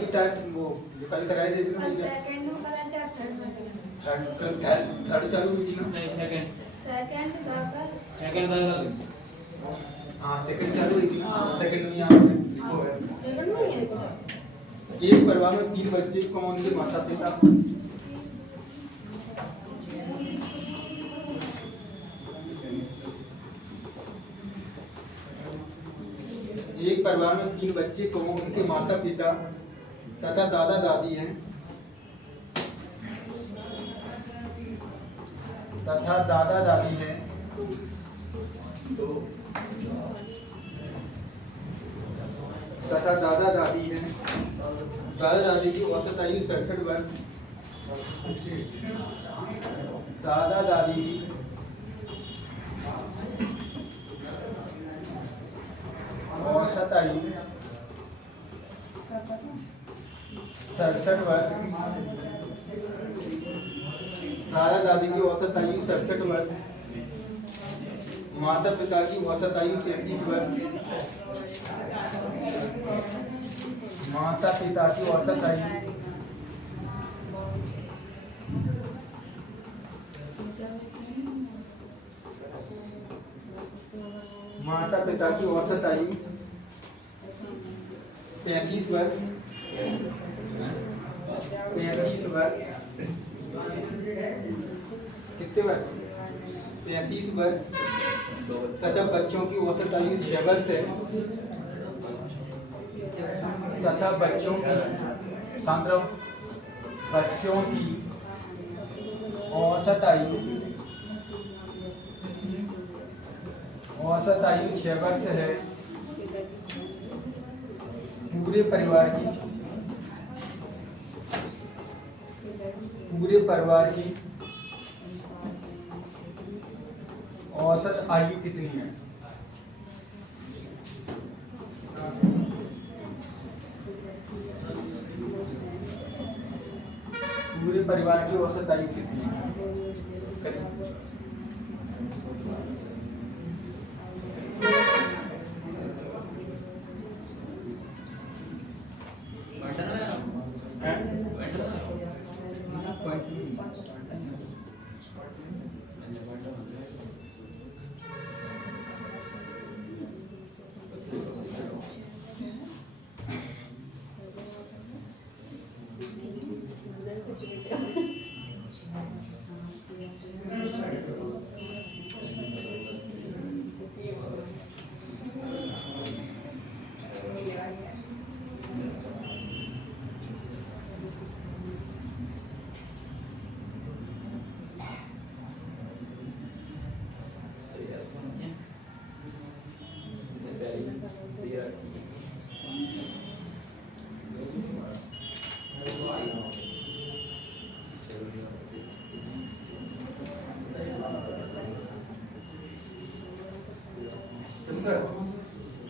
की टाइप वो जो कल कराई थी ना सेकंड में कराया था थर्ड चालू हुई थी ना नहीं सेकंड सेकंड था सर सेकंड था हाँ सेकंड चालू हुई थी ना सेकंड में यहाँ पे सेकंड में है एक परिवार में 3 बच्चे कौन उनके माता पिता एक परिवार में 3 बच्चे को उनके माता पिता तथा दादा दादी हैं तथा दादा दादी हैं तथा दादा दादी हैं दादा दादी की औसत आयु 67 वर्ष दादा दादी की औसत आयु 67 वर्ष दादा दादी की औसत आयु 67 वर्ष माता पिता की औसत आयु 33 वर्ष माता पिता की औसत आयु माता पिता की औसत आयु 35 वर्ष 35 वर्ष कितने वर्ष 35 वर्ष तथा बच्चों की औसत आयु 6 वर्ष है तथा बच्चों की औसत आयु 6 वर्ष है पूरे परिवार की औसत आयु कितनी है पूरे परिवार की औसत आयु कितनी है करिए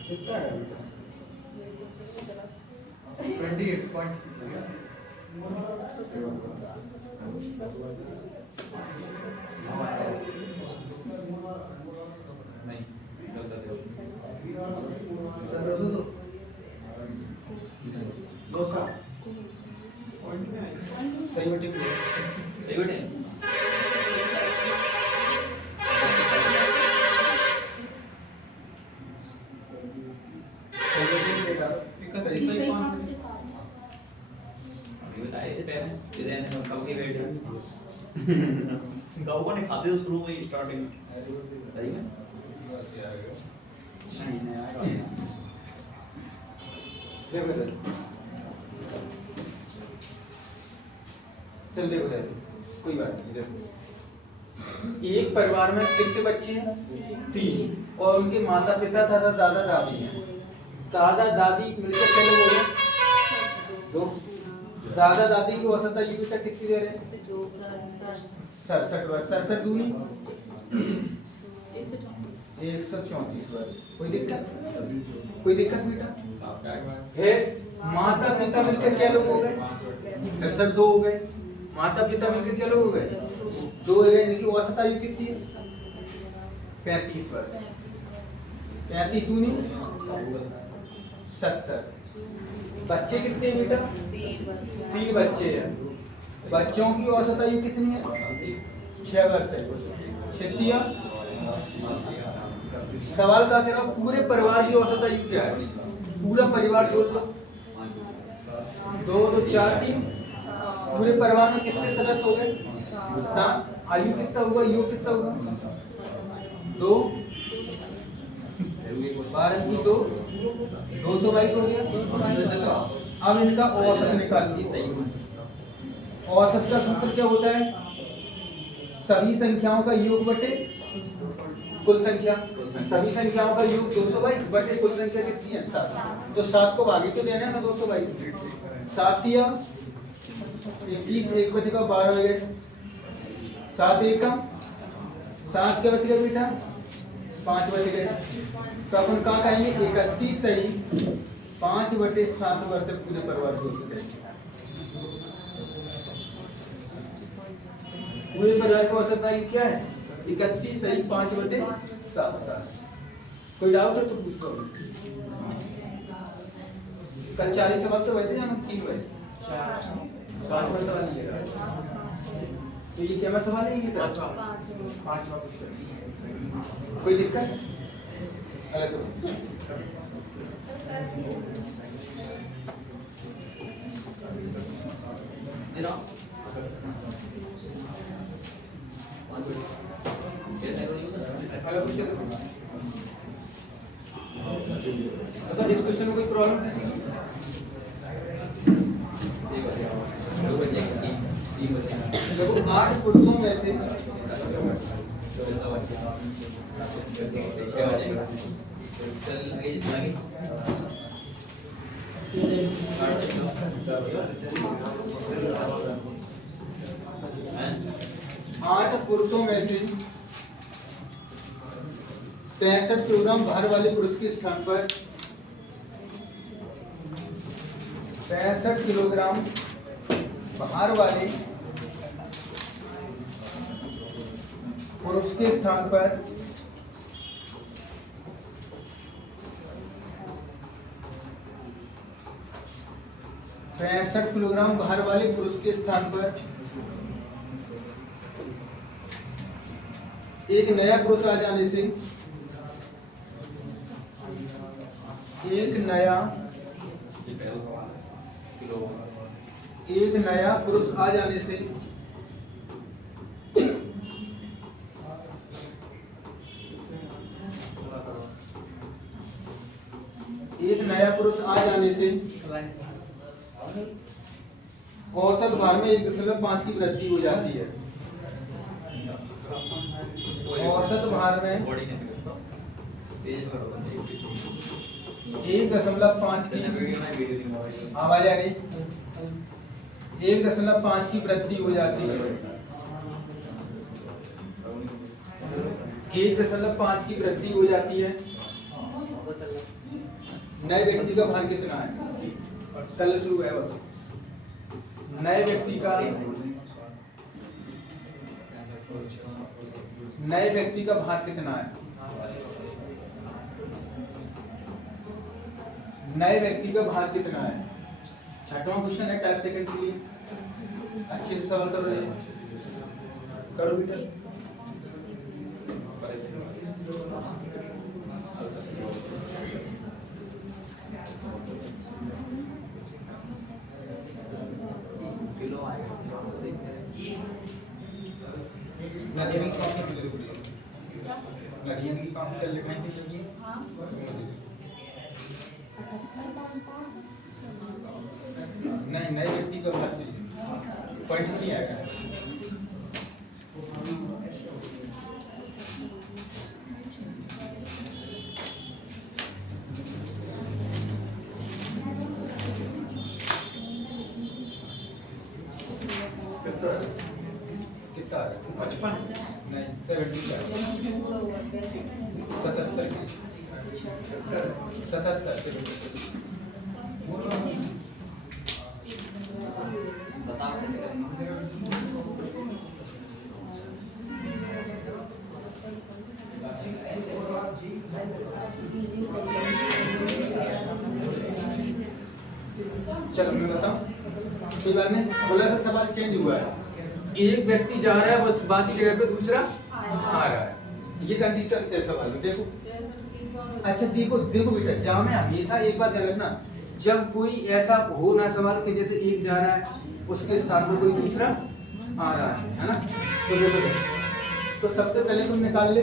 कितना है 28 पॉइंट नहीं दो सा सही बेटे गाँव को नहीं खाते तो शुरू में स्टार्टिंग में सही है देखो चल देखो कोई बात नहीं देखो एक परिवार में कितने बच्चे हैं 3 और उनके माता पिता तथा दादा दादी हैं दादा दादी मिलकर कितने लोग हो गए 2 दादा दादी की औसत आयु बेटा कितनी दे रहे हैं 67 वर्ष 67 दूनी 134 वर्ष कोई दिक्कत बेटा है माता पिता मिलकर क्या लोग हो गए 67 2 हो गए माता पिता मिलकर क्या लोग हो गए 2 हो गए इनकी औसत आयु कितनी है 35 वर्ष 35 दूनी 70 बच्चे कितने बेटा? 3 बच्चे हैं। बच्चों की औसत आयु कितनी है? 6 वर्ष है। क्षेत्रीय सवाल का कह रहा हूं, पूरे परिवार की औसत आयु क्या है? पूरा परिवार जोड़ लो, 2 2 4 3। पूरे परिवार में कितने सदस्य हो गए? 7। आयु कितना होगा? योग कितना होगा? 2 12 की 2 222 हो गया। अब इनका औसत निकालिए। औसत का सूत्र क्या होता है? सभी संख्याओं का योग बटे कुल संख्या। सभी संख्याओं का योग 222 बटे कुल संख्या कितनी है? 7। तो 7 को भागी तो देना है ना 222। 7 या 21, 1 बचेगा 12 हो गए। 7 1 का 7 क्या बच गया बेटा? 5 बच गए। तो अपन कहाँ कहेंगे? 31 सही 5 बटे 7 वर्ष पूरे परिवार को। पूरे परिवार का औसत आयु क्या है? 31 सही 5 बटे 7। कोई डाउट है तो पूछ लो। कल 40 सवाल तो बैठे हम 3 बजे 5वां सवाल ये रहा। तो ये क्या सवाल है? ये 5वां क्वेश्चन। कोई दिक्कत? अरे सब तो इस क्वेश्चन में कोई प्रॉब्लम नहीं? देखो 8 पुरुषों में से आठ पुरुषों में से 65 किलोग्राम भार वाले पुरुष के स्थान पर 65 किलोग्राम भार वाले पुरुष के स्थान पर 65 किलोग्राम भार वाले पुरुष के स्थान पर एक नया पुरुष आ जाने से एक नया पुरुष आ जाने से औसत भार में 1.5 की वृद्धि हो जाती है। औसत भार में 1.5 की आवाज आ गई, 1.5 की वृद्धि हो जाती है। 1.5 की वृद्धि हो जाती है। नए व्यक्ति का भार कितना है? कल शुरू है बस। नए व्यक्ति का भार कितना है? नए व्यक्ति का भार कितना है? 6वां क्वेश्चन है टाइप सेकंड के लिए। अच्छे से सवाल करो, करो बेटा। नदियाँ की काम कर लिखने के लिए नहीं, नए व्यक्ति का भार चाहिए, पॉइंट नहीं आएगा। कितना 55 नहीं 77 77 चलो मैं बताऊं, फिर बाद में थोड़ा सा सवाल चेंज हुआ है। एक व्यक्ति जा रहा है बस बाकी जगह पे दूसरा आ रहा है, ये कंडीशन से सवाल है। देखो अच्छा देखो देखो बेटा, जहाँ में हमेशा एक बात ध्यान रखना, जब कोई ऐसा हो ना सवाल कि जैसे एक जा रहा है उसके स्थान पर कोई दूसरा आ रहा है ना। तो देखो तो सबसे पहले तुम निकाल ले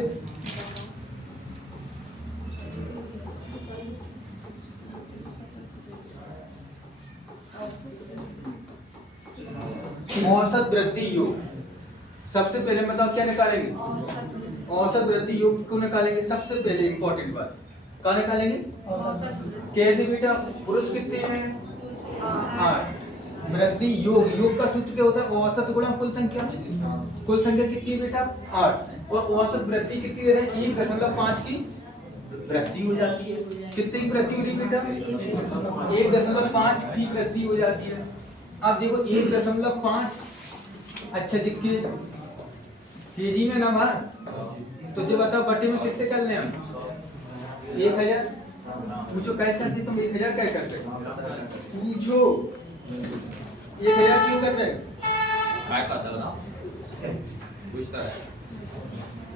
औसत वृद्धि योग। सबसे पहले बताओ क्या निकालेंगे? औसत वृद्धि योग को निकालेंगे। सबसे पहले इंपॉर्टेंट बात कहाँ निकालेंगे? कैसे बेटा? पुरुष कितने हैं? 8। वृद्धि योग, योग का सूत्र क्या होता है? औसत गुणा कुल संख्या। कुल संख्या कितनी है बेटा? 8। और औसत वृद्धि कितनी दे रहे हैं? 1.5 की वृद्धि हो जाती है। कितनी की वृद्धि हो रही बेटा? 1.5 की वृद्धि हो जाती है। अब देखो 1.5, अच्छा जी केजी में ना बाहर, तो जो बताओ बटे में कितने कर लें हम? 1000। पूछो कैसे थी तुम 1000 क्या करते? पूछो 1000 क्यों कर रहे? काय करता हो ना? पूछता है।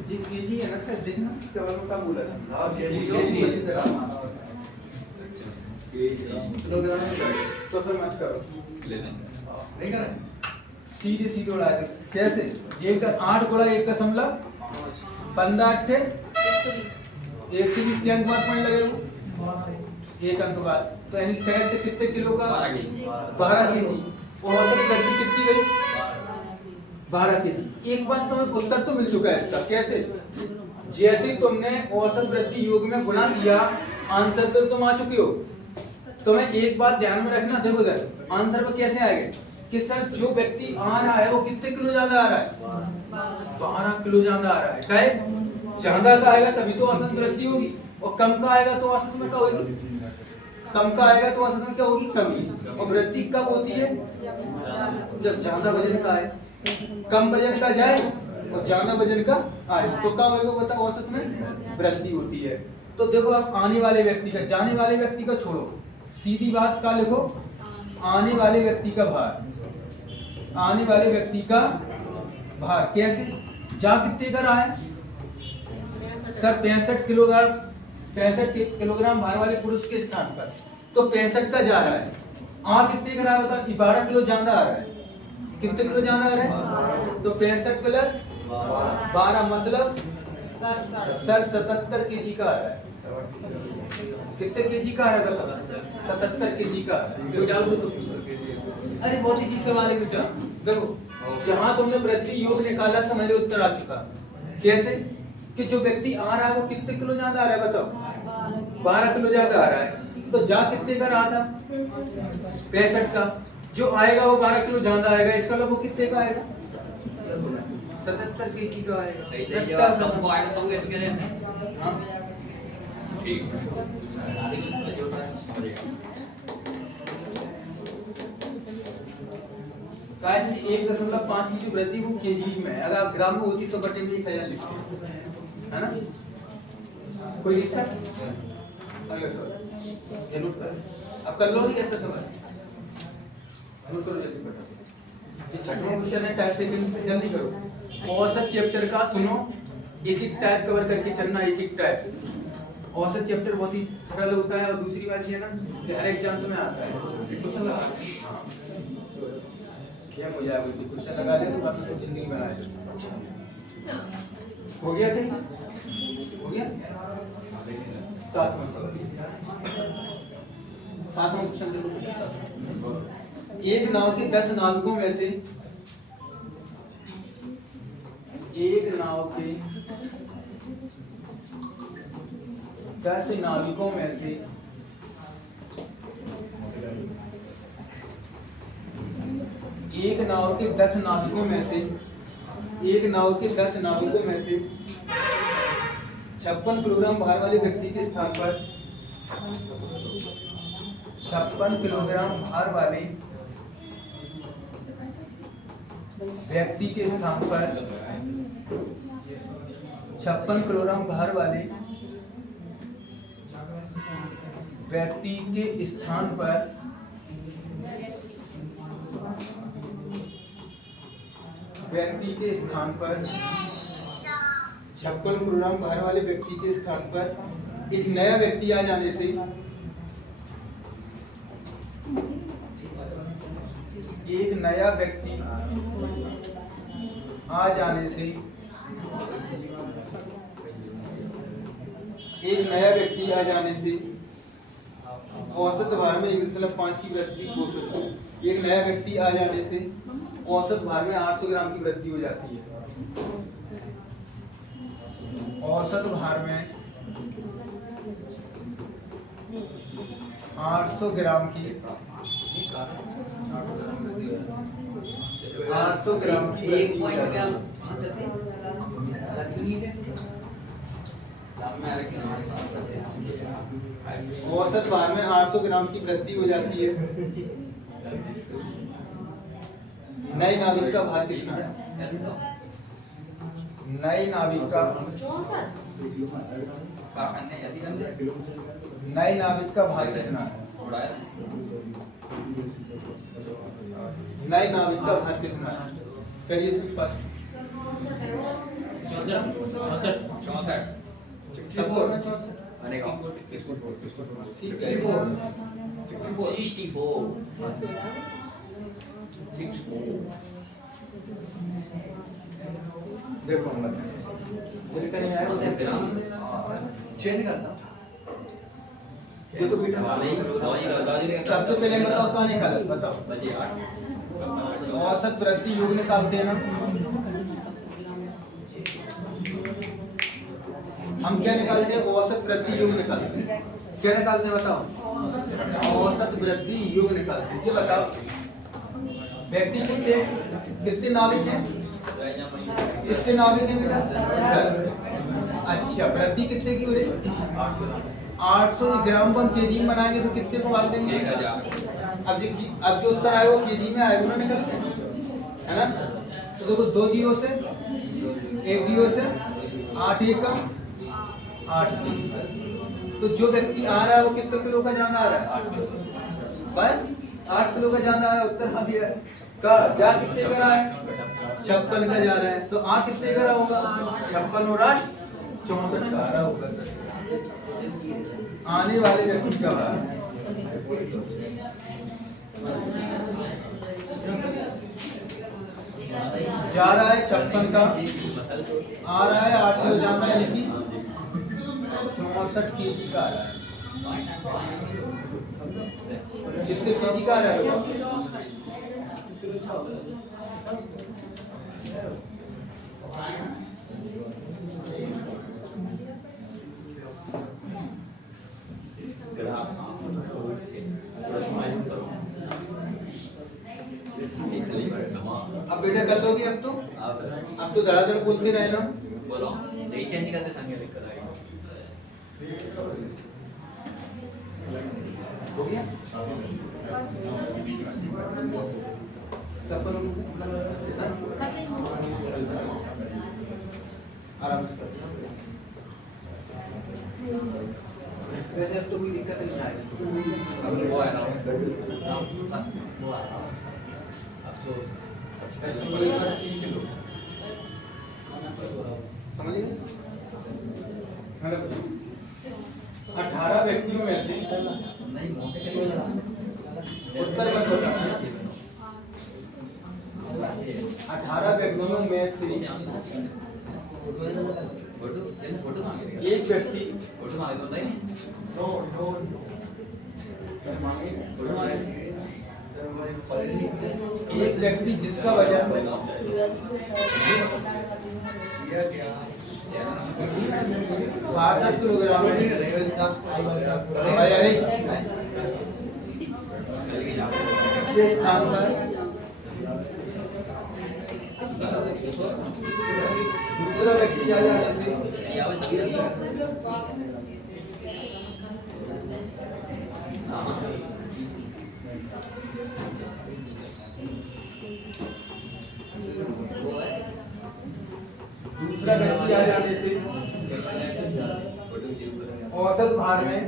जी केजी है ना सर, देखना सवाल में क्या बोला था। हां केजी है जरा तो फिर मत करो, ले लें। नहीं करें सीधे सीधे उड़ा दे। कैसे? 8 गुणा 1.15 8 120 के अंक बाद पॉइंट लगेगा, 1 अंक बाद। तो यानी करेक्ट कितने किलो का? 12 केजी। औसत वृद्धि कितनी गई? 12 केजी। एक बात तो उत्तर तो मिल चुका है इसका। कैसे? जैसे ही तुमने औसत वृद्धि योग में गुणा दिया, आंसर पर तुम आ चुके हो। तो मैं एक बात ध्यान में रखना, देखो इधर आंसर पर कैसे आएगा कि सर जो व्यक्ति आ रहा है वो कितने किलो ज्यादा आ रहा है? 12 किलो ज्यादा आ रहा है। कहे ज्यादा का आएगा तभी तो औसत वृद्धि होगी, और कम का आएगा तो औसत में क्या होगी? कम का आएगा तो औसत में क्या होगी? कमी। और वृद्धि कब होती है? जब ज्यादा वजन का आए। कम वजन का जाए और ज्यादा वजन का आए तो क्या होगा? बताओ औसत में वृद्धि होती है। तो देखो आप आने वाले व्यक्ति का, जाने वाले व्यक्ति का छोड़ो, सीधी बात का लिखो, आने वाले व्यक्ति का भार। आने वाले व्यक्ति का भार कैसे? जा कितने का रहा है सर? 65 किलोग्राम भार वाले पुरुष के स्थान पर तो 65 का जा रहा है। आ कितने का रहा है बता? 12 किलो ज्यादा आ रहा है। कितने किलो ज्यादा आ रहा है? तो 65 प्लस 12 मतलब सर 77 केजी का आ रहा है। कितने केजी का आ रहा है? 77 केजी का। कोई डाउट हो तो? अरे बहुत इजी सवाल है बेटा। देखो जहां तुमने वृद्धि योग निकाला समझ लो उत्तर आ चुका। कैसे? कि जो व्यक्ति आ रहा है वो कितने किलो ज्यादा आ रहा है? बताओ 12 किलो ज्यादा आ रहा है। तो जा कितने का रहा था? 65 का। जो आएगा वो 12 किलो ज्यादा आएगा, इसका मतलब वो कितने का आएगा? 77 केजी का आएगा। सही है, जब तुमको आएगा तो वेट करें। हाँ ठीक गाइस 1.5 की जो वृद्धि वो केजी में है। अगर आप ग्राम में होती तो बटे में 1000 लिखते, है ना? कोई लिखता? अगला सवाल ये नोट कर। अब कर लो कैसा सवाल नोट करो जल्दी फटाफट। ये छठवां क्वेश्चन है, टाइप सेकंड से जल्दी करो। औसत चैप्टर का सुनो, एक एक टाइप कवर करके चलना, एक एक टाइप। औसत चैप्टर बहुत ही सरल होता है और दूसरी बात ये है ना कि हर एग्जाम में आता है। हाँ क्या हो जाएगा? तो क्वेश्चन लगा दे तो बाकी तो जिंदगी बना दे। हो गया कहीं? हो गया? 7वां सवाल, 7वां क्वेश्चन देखो बेटा। 7वां, एक नाव के 10 नाविकों में से एक नाव के 10 नाविकों में से एक नाव के 10 नाविकों में से एक नाव के 10 नाविकों में से 56 किलोग्राम भार वाले व्यक्ति के स्थान पर 56 किलोग्राम भार वाले व्यक्ति के स्थान पर 56 किलोग्राम भार वाले व्यक्ति के स्थान पर व्यक्ति के स्थान पर 56 किलोग्राम भार वाले व्यक्ति के स्थान पर एक नया व्यक्ति आ जाने से एक नया व्यक्ति आ जाने से औसत भार में 1.5 की वृद्धि हो सकती है। एक नया व्यक्ति आ जाने से औसत भार में 800 ग्राम की वृद्धि हो जाती है। औसत भार में 800 ग्राम की 800 ग्राम की एक वृद्धि हो पॉइंट जाती पे है। आप कहाँ चलते हैं? सुनिए औसत भार में 800 ग्राम की वृद्धि हो जाती है। नए नाविक का भार कितना है? नए नाविक का 64 नए नाविक का भार कितना है? नए नाविक का भार कितना है? करिए इसमें फर्स्ट 64 देखो चेंज करता देखो बेटा सबसे पहले बताओ कहाँ निकाला बताओ औसत वृद्धि योग निकालते हैं ना हम क्या निकालते हैं औसत वृद्धि योग निकालते हैं क्या निकालते हैं बताओ औसत वृद्धि योग निकालते हैं जी बताओ व्यक्ति कितने नाविक हैं कितने नाविक हैं बेटा 10 अच्छा वृद्धि कितने की हो रही 800 ग्राम को हम केजी में बनाएंगे तो कितने को बांट देंगे अब जो उत्तर आए वो केजी में आएगा उन्होंने करते हैं है ना तो देखो 2 जीरो से 1 जीरो से 8 1 का 8 तो जो व्यक्ति आ रहा है वो कितने किलो का जाना आ रहा है बस 8 किलो का जाना आ रहा है उत्तर आ दिया का जा कितने का रहा है 56 का जा रहा है तो आ कितने का होगा 56 और 8 64 का आ रहा होगा सर आने वाले व्यक्ति का भार जा रहा है 56 का आ रहा है 8 किलो जाना है यानी कि 64 केजी का आ रहा है कितने केजी का आ रहा है 'अब बेटा कर लोगे अब तो धड़ाधड़ बोलते रहे ना बोलो नहीं चेंज करते संगे दिक्कत आएगी हो गया सब करो आराम से वैसे अब तो कोई दिक्कत नहीं आएगी अब वो है ना वो है अफसोस सीख लो समझिए 18 व्यक्तियों में से नहीं मोटे के लिए उत्तर मत बताना 18 व्यक्तियों में से फोटो मांगे एक व्यक्ति फोटो मांगे तो नहीं एक व्यक्ति जिसका वजन 62 किलोग्राम के स्थान पर दूसरा व्यक्ति आ जाने से दूसरा व्यक्ति आ जाने से औसत भार में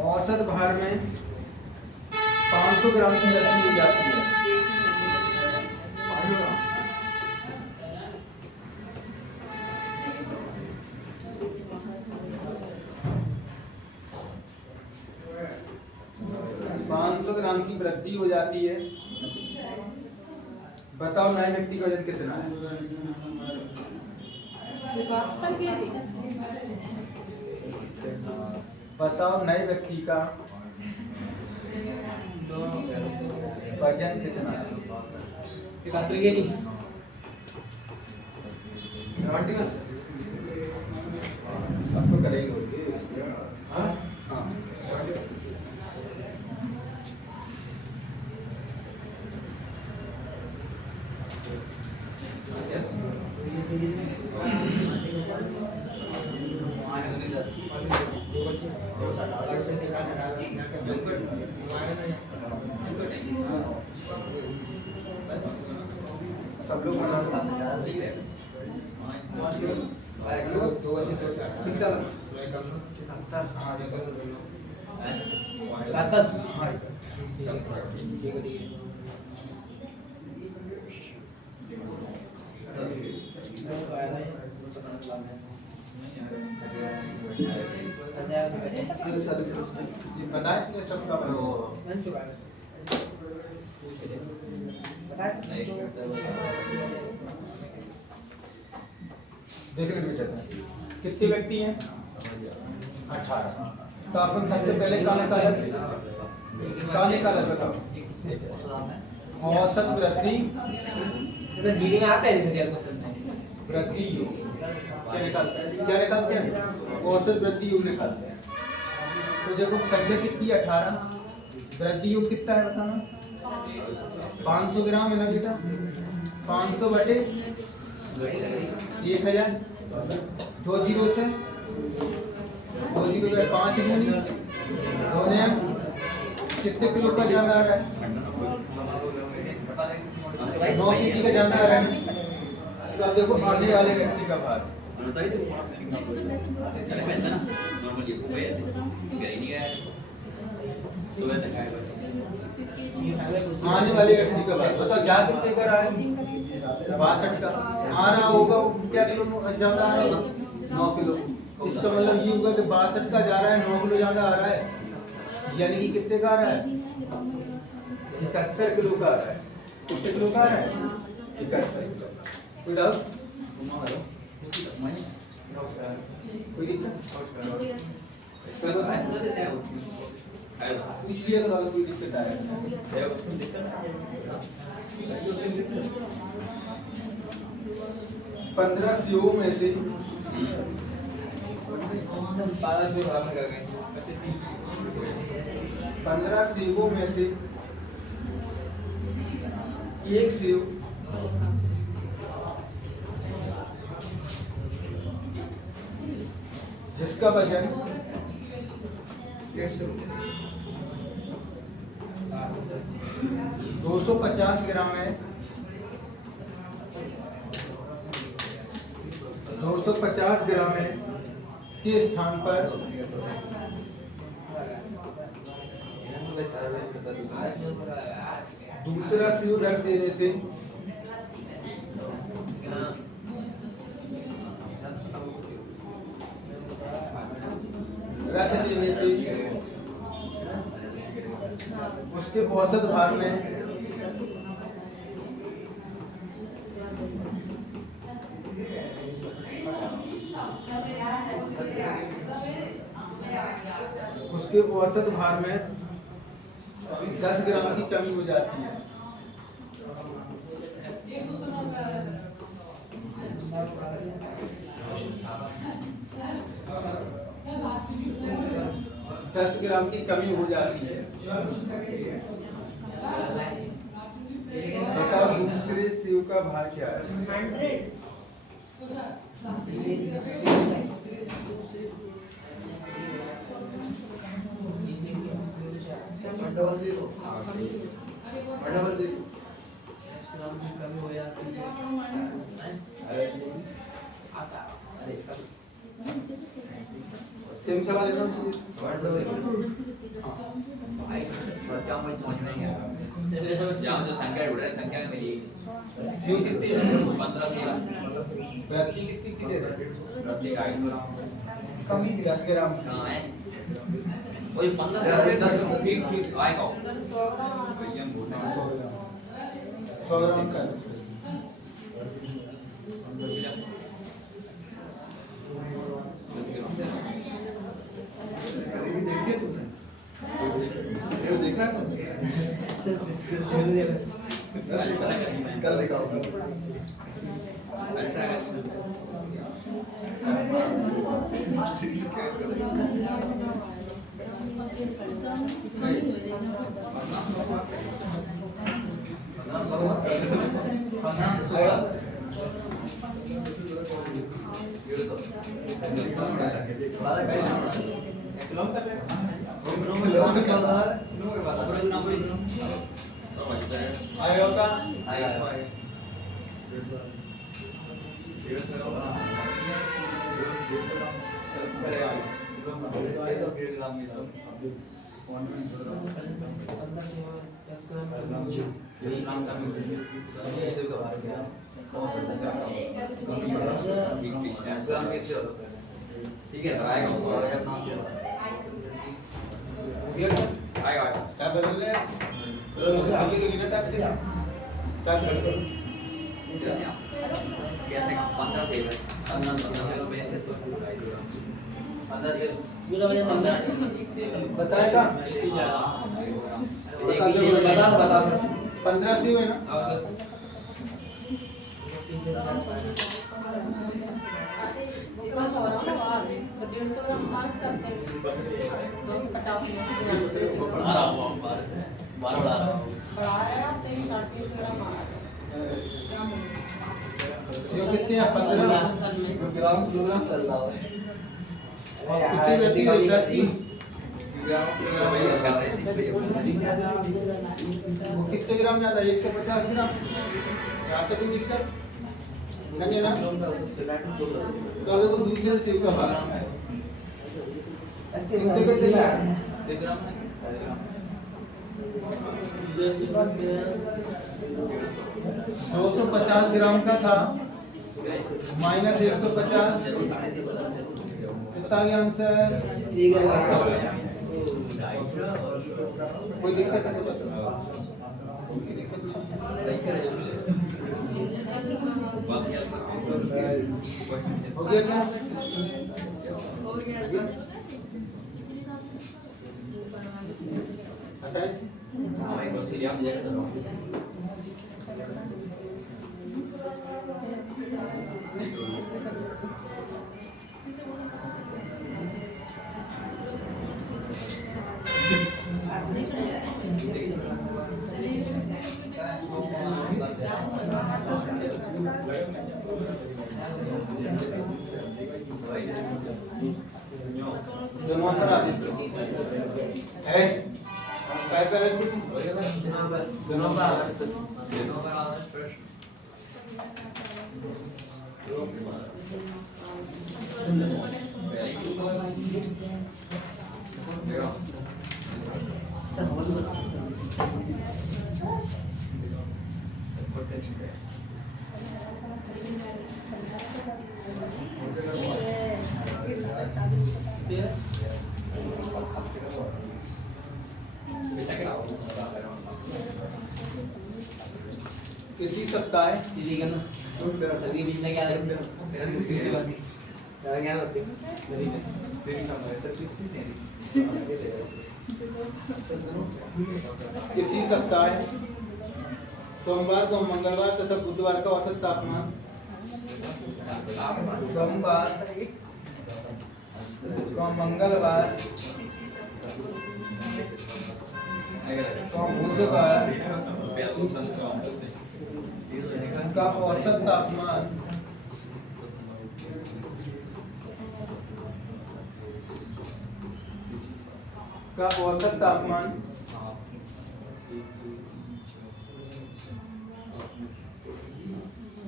औसत भार में 500 ग्राम की वृद्धि हो जाती है। 500 ग्राम की वृद्धि हो जाती है। बताओ नए व्यक्ति का वजन कितना है? बताओ नए व्यक्ति का वजन कितना है? अब तो करेंगे। हाँ हाँ सब लोग बताए सबका देख रहे बेटा कितने व्यक्ति हैं? 18। तो अपन सबसे पहले कहाँ निकाला बताओ? औसत वृद्धि वृद्धि योग क्या निकालते हैं? औसत वृद्धि योग निकालते हैं। तो देखो संख्या कितनी है? 18। वृद्धि योग कितना है बताना? 500 ग्राम है ना बेटा? 500 बटे 1000, 2 जीरो से 2 जीरो से 5 दूनी 2 कितने किलो का ज्यादा आ रहा है? 9 केजी का ज्यादा आ रहा है। तो अब देखो आने वाले व्यक्ति का भार। आने वाले व्यक्ति का भार बताओ जा कितने का रहा है? 62 का आ रहा होगा। क्या किलो ज्यादा आ रहा है? 9 किलो। इसका मतलब ये होगा कि 62 का जा रहा है, 9 किलो ज्यादा आ रहा है। यानी कि कितने का आ रहा है? 71 किलो का आ रहा है। कितने किलो का आ रहा है? 71 किलो। कोई डाउट? कोई दिक्कत? इसलिए तो कोई दिक्कत आया 15 सीओ में से 15 सेबों में से एक सेब जिसका वजन 250 ग्राम है। 250 ग्राम है के स्थान पर दूसरा सीओ रख देने से उसके औसत भार में उसके औसत भार में 10 ग्राम की कमी हो जाती है। दस ग्राम की कमी हो जाती है। बताओ दूसरे सेव का भार क्या है? 100। सेम सवाल है ना उससे? क्या मुझे समझ में नहीं आया जहाँ जो संख्या ढूंढ रहा है संख्या में मेरी सीओ कितनी है? 15 से प्रति कितनी दे रहे हैं? प्रति आयु कम ही 10 ग्राम। कहाँ है वही 15 से ठीक आएगा वही हम बोल रहे 100 हैं ग्राम। 100 ग्राम का देखिए तुमने सेव देखा है तुमने? कल देखा होगा। आएगा का? ठीक है आएगा हो गया क्या? आएगा क्या बदल रहे हैं? बदल आगे के लिए टैप से टैप कर। कैसे 15 से 15 बताएगा? बता 15 से हुए ना? बस हो रहा ना और 150 ग्राम मार्च करते हैं 250 में बढ़ा रहा हूँ बार बढ़ा रहा हूँ बढ़ा रहे हैं आप 350 ग्राम आ ये कितने हैं? 15 ग्राम किलोग्राम चल रहा है। कितनी रहती है? 10 की वो कितने ग्राम ज्यादा? 150 ग्राम। यहाँ तक कोई दिक्कत नहीं है ना? तो अगर को दूसरे सेव का बात कितने का चाहिए? 100 ग्राम 250 ग्राम का था माइनस 150 कितना गया आंसर? कोई दिक्कत है तो बताओ। कोई दिक्कत नहीं। हो गया क्या? हटाइए इसे। दोनों करा दीजिए है काय पे अगर किसी दोनों का इसी सप्ताह सभी मिलने क्या लगता क्या होती इसी सप्ताह सोमवार को मंगलवार तथा बुधवार का औसत तापमान सोमवार को मंगलवार को बुधवार का औसत तापमान का औसत तापमान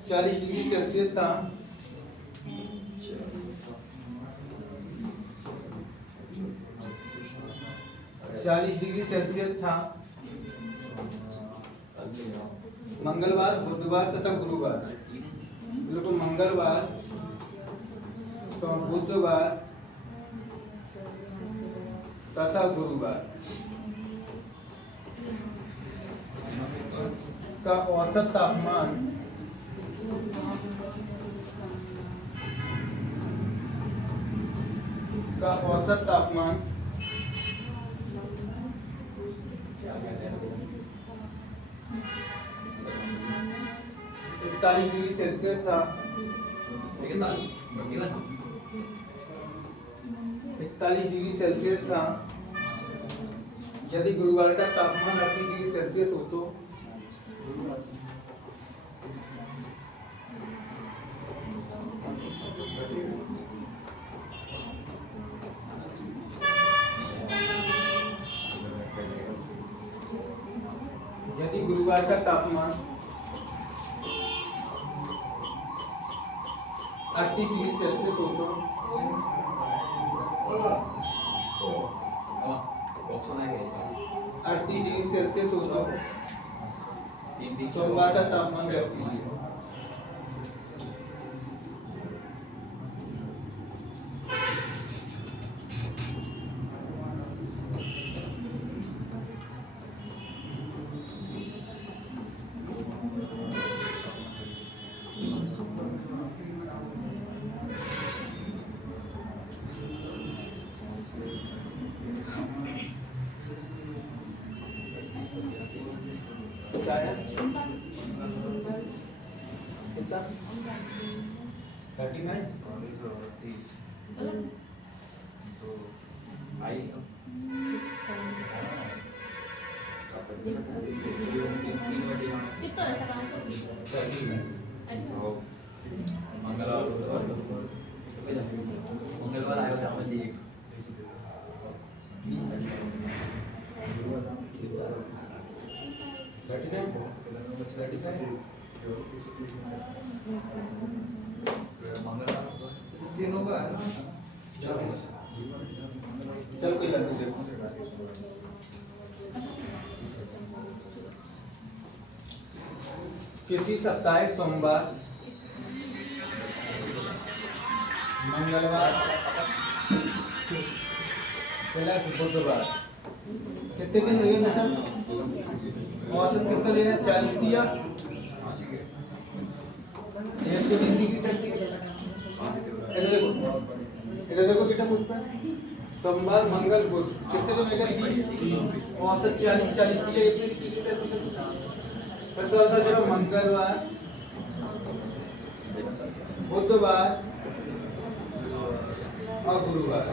40 डिग्री सेल्सियस था 40 डिग्री सेल्सियस था मंगलवार, बुधवार तथा गुरुवार। बिल्कुल मंगलवार तो बुधवार तथा गुरुवार का औसत तापमान का 41 डिग्री सेल्सियस था। 41 डिग्री सेल्सियस था। यदि गुरुवार का तापमान 38 डिग्री सेल्सियस हो तो यदि गुरुवार का तापमान 38 डिग्री सेल्सियस हो तो बॉक्स में गए 38 डिग्री सेल्सियस हो तो सोमवार का तापमान रख दीजिए। क्या है? कितना? 39? कितना है सर आंसर? मंगलवार आयो था मुझे एक तीनों का है ना? चल कोई लग देखो। किसी सप्ताह सोमवार, मंगलवार प्लस बुधवार कितने दिन हुए बेटा? औसत कितना ले रहे हैं? 40 दिया 120 डिग्री सेल्सियस। इधर देखो बेटा बुध पर सोमवार मंगल बुध कितने दिन होगा? 3। औसत 40 दिया 120 डिग्री सेल्सियस। फिर से होता है मंगलवार, बुधवार और गुरुवार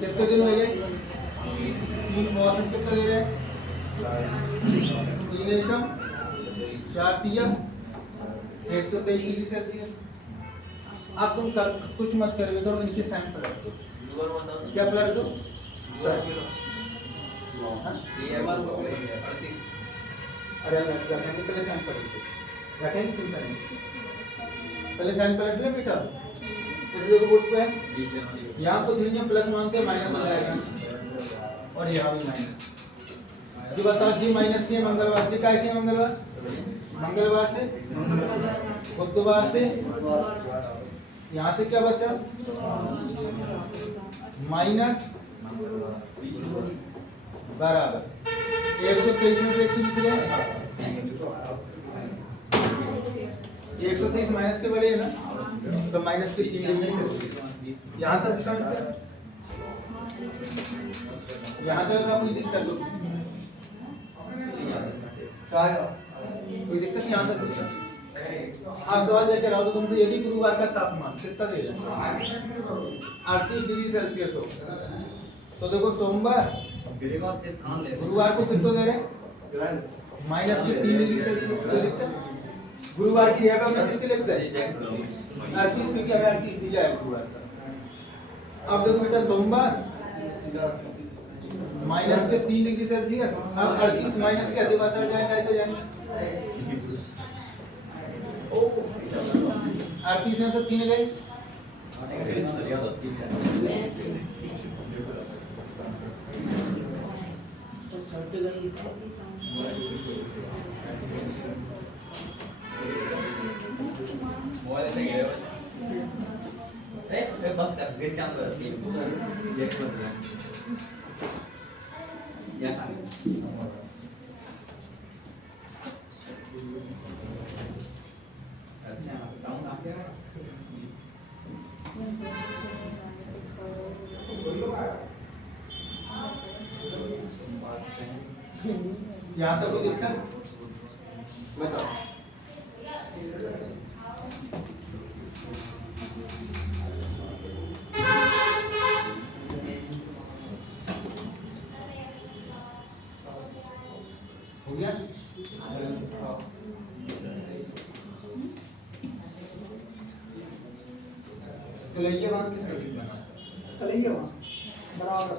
कितने दिन हो गए? 3। औसत कितना दे रहे हैं? 3 एकम 4 दिया 123 डिग्री सेल्सियस। आप तुम कुछ मत करिए, करो नीचे साइन पर रखो। क्या पर रखो? अरे रखेंगे पहले साइन पर रखेंगे, चिंता नहीं, पहले साइन पर रख ले बेटा। देखो बोर्ड पे यहाँ कुछ नहीं है, प्लस मानते हैं माइनस हो जाएगा और यहाँ भी माइनस। जी बताओ जी माइनस की मंगलवार से, क्या की मंगलवार से, बुधवार से, यहाँ से क्या बचा? माइनस बराबर 123 में से 120 गया। 123 माइनस के बड़े है ना, तो माइनस के 3 डिग्री। यहाँ तक समस्या, यहाँ तक कोई दिक्कत हो? कोई दिक्कत नहीं यहाँ तक? आप सवाल लेकर आओ तो तुमसे यदि गुरुवार का तापमान कितना दे रहा है? 38 डिग्री सेल्सियस हो तो देखो सोमवार गुरुवार को कितना दे रहे हैं? माइनस के 3 डिग्री सेल्सियस। कोई दिक्कत? गुरुवार की जगह में कितने लिखते हैं? 38 में क्या है? 38 दिया है गुरुवार का। अब देखो बेटा सोमवार माइनस के 3 डिग्री सेल्सियस। अब 38 माइनस के अधिक असर जाएगा, तो जाएंगे 38 में से 3 गए, मोबाइल से गए बस कर फिर क्या करती है ये कर रहा यहाँ अच्छा बताऊँ आप क्या यहाँ तक कोई दिक्कत बताओ। हो गया? तो लइया वहाँ किस रखी बना? चलिए वहाँ बराबर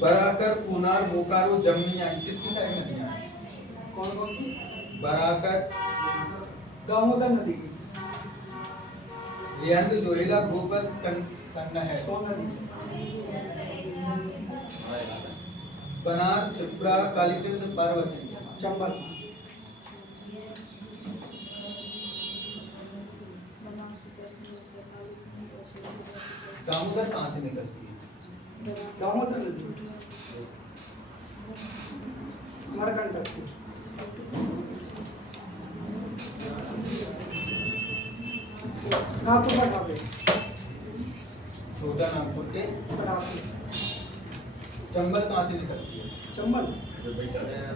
बराकर, पुनार, बोकारो, जमनी आई किसकी साइड नदियाँ हैं? कौन कौन सी बराकर, दामोदर नदी की रियांद, जोहेला, गोबर, कन्ना है। सोन नदी बनास, छिप्रा, कालीसिंध, पार्वती। चंबल दामोदर कहाँ से निकलती है? दामोदर नदी अमरकंटक से नागपुर का ठाकुर छोटा नागपुर के ठाकुर चंबल कहाँ से निकलती है? चंबल क्या है?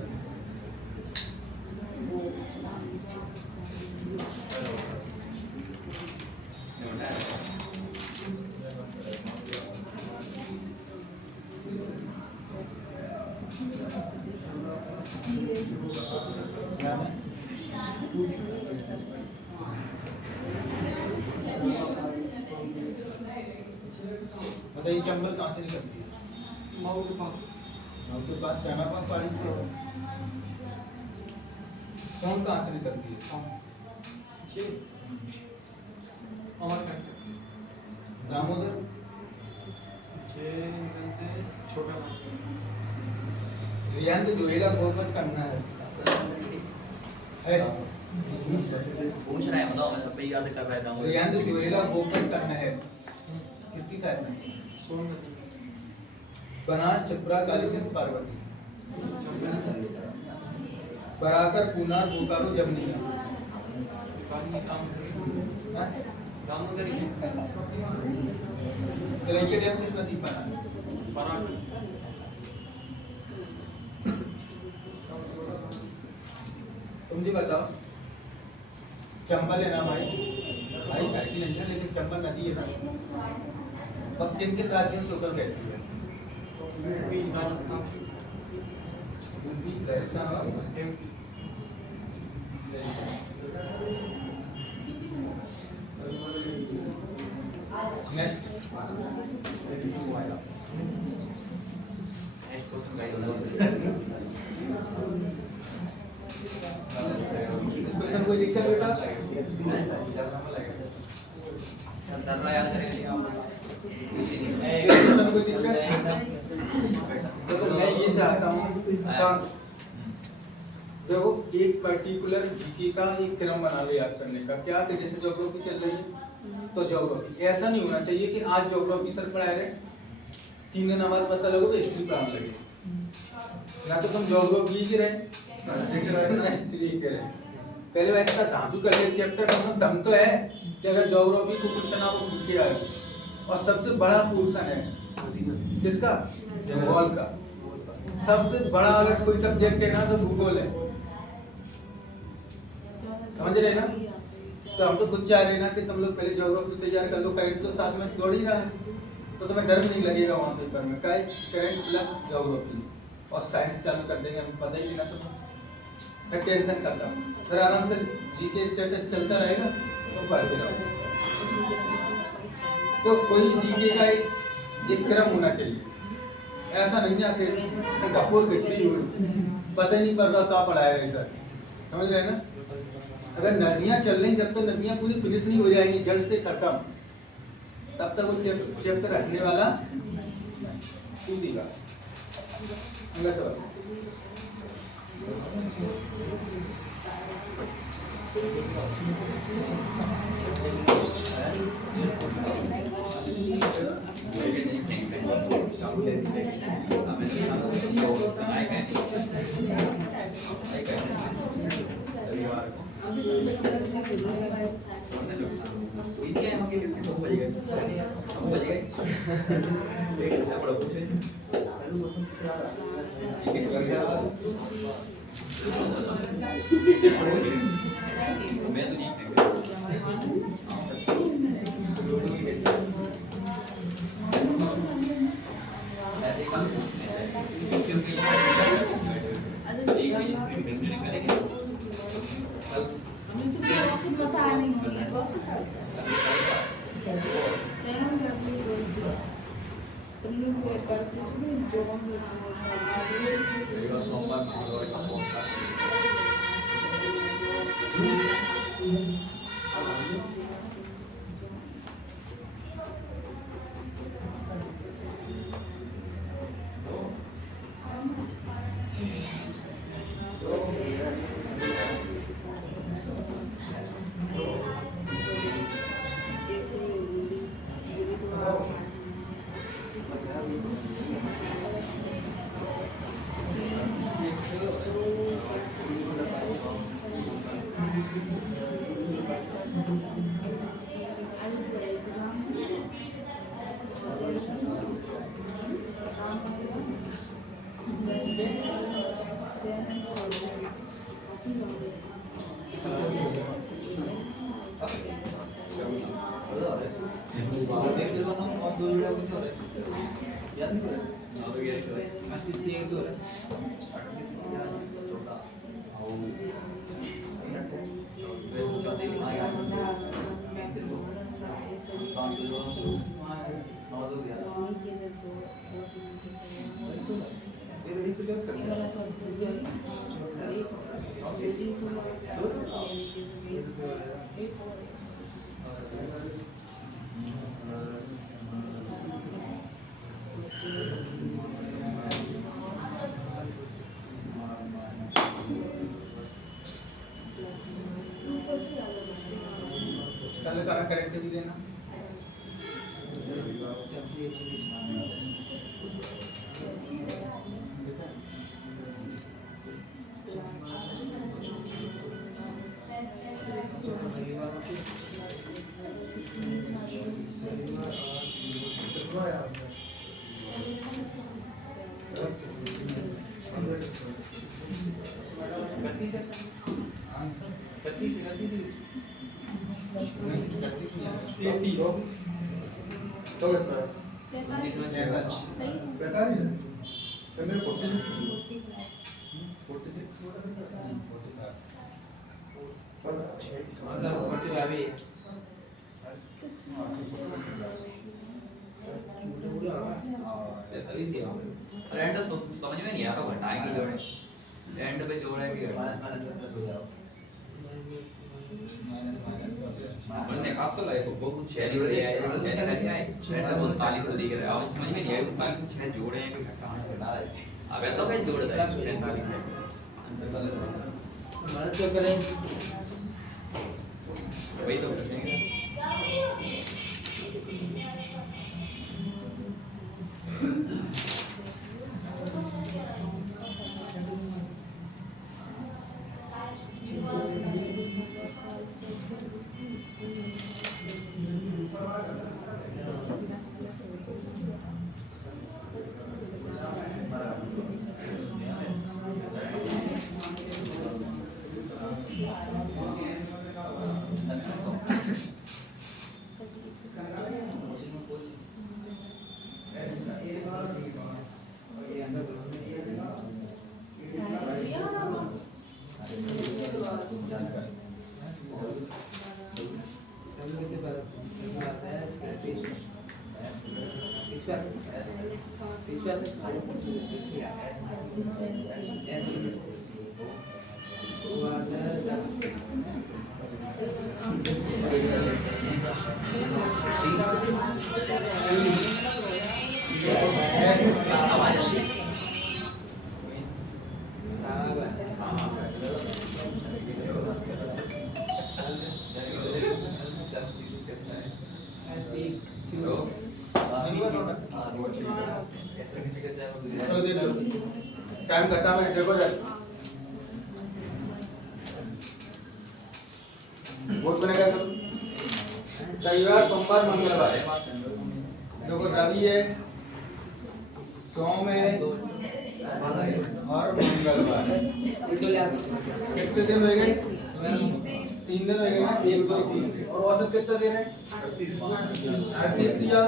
बताइए चंबल कहाँ से निकलती है? मऊ के पास मऊ के पास चानापाक पहाड़ी से। सोन कहाँ से निकलती है? जी अमरकंटक से दामोदर, जे निकलते हैं छोटा नागपुर से रियांद, जोहेला, गोबर, कन्ना है। पूछ रहे हैं बताओ मैं सब पे याद कर रहा था रियांद, जोहेला, गोबर, कन्ना है किसकी साइड में? सोन नदी बनास, छिप्रा, कालीसिंध, पार्वती। चंबल बराकर, पुनार, बोकारो, जमनी है। हाँ? दामोदर की तिलैया डैम किस नदी पर है? बराबर तुम जी बताओ। चंबल है ना भाई? भाई घर की नहीं है लेकिन चंबल नदी है ना। और किन किन राज्यों से होकर बहती है? यूपी राजस्थान यूपी, राजस्थान और एमपी नेक्स्ट। इस क्वेश्चन कोई दिक्कत बेटा? याद करेंगे क्वेश्चन कोई दिक्कत? देखो मैं ये चाहता हूँ शांत। देखो एक पर्टिकुलर जीके का एक क्रम बना लो याद करने का। क्या कि जैसे ज्योग्राफी चल रही है तो ज्योग्राफी ऐसा नहीं होना चाहिए कि आज ज्योग्राफी सर पढ़ा रहे 3 दिन बाद पता लगो हिस्ट्री पढ़ाने लगे। ना तो तुम ज्योग्राफी ही रहे ना हिस्ट्री के रहे। पहले वैसे का धांसू कर ले चैप्टर का दम तो है कि अगर ज्योग्राफी को क्वेश्चन आप पूछ के आए और सबसे बड़ा पोर्शन है किसका? भूगोल का। सबसे बड़ा अगर कोई सब्जेक्ट है ना तो भूगोल है। समझ रहे ना? तो हम तो कुछ चाह रहे ना कि तुम लोग पहले ज्योग्राफी तैयार कर लो। करंट तो साथ में दौड़ ही रहा है तो तुम्हें डर नहीं लगेगा वहाँ पेपर में। क्या करंट प्लस ज्योग्राफी और साइंस चालू कर देंगे हमें पता ही नहीं ना। तुम्हें फिर टेंशन खत्म। फिर आराम से जीके स्टेटस चलता रहेगा तो पढ़ते रहो। तो कोई जीके का एक क्रम होना चाहिए। ऐसा नहीं है कि कपूर खिचड़ी हुई पता ही नहीं पड़ रहा कहाँ पढ़ाया रहे सर। समझ रहे ना? अगर नदियाँ चल रही जब तक नदियाँ पूरी फिनिश नहीं हो जाएंगी जड़ से खत्म तब तक वो चैप्टर हटने वाला कूदेगा। अगला सवाल। मैं तो करेक्ट भी देना। एंड समझ में नहीं आ रहा घटाएं की जोड़े एंड पे जोड़ेंगे हमने कहा तो लाइक बहुत शहरी वाले आए शहरी कैसे आए शहर तो 39 को दिख रहा है समझ में नहीं आया 39 को 6 जोड़े हैं कि घटाना अब तो कहीं जोड़ दे 45 है हमारे से करें वही तो करेंगे Yes. टाइम करता मैं देखो सर वोट बनेगा तो रविवार सोमवार मंगलवार देखो रवि है सोम है और मंगलवार कितने दिन हो गए 3 दिन हो गए ना 1 2 3 और औसत कितना दिन है 38 दिया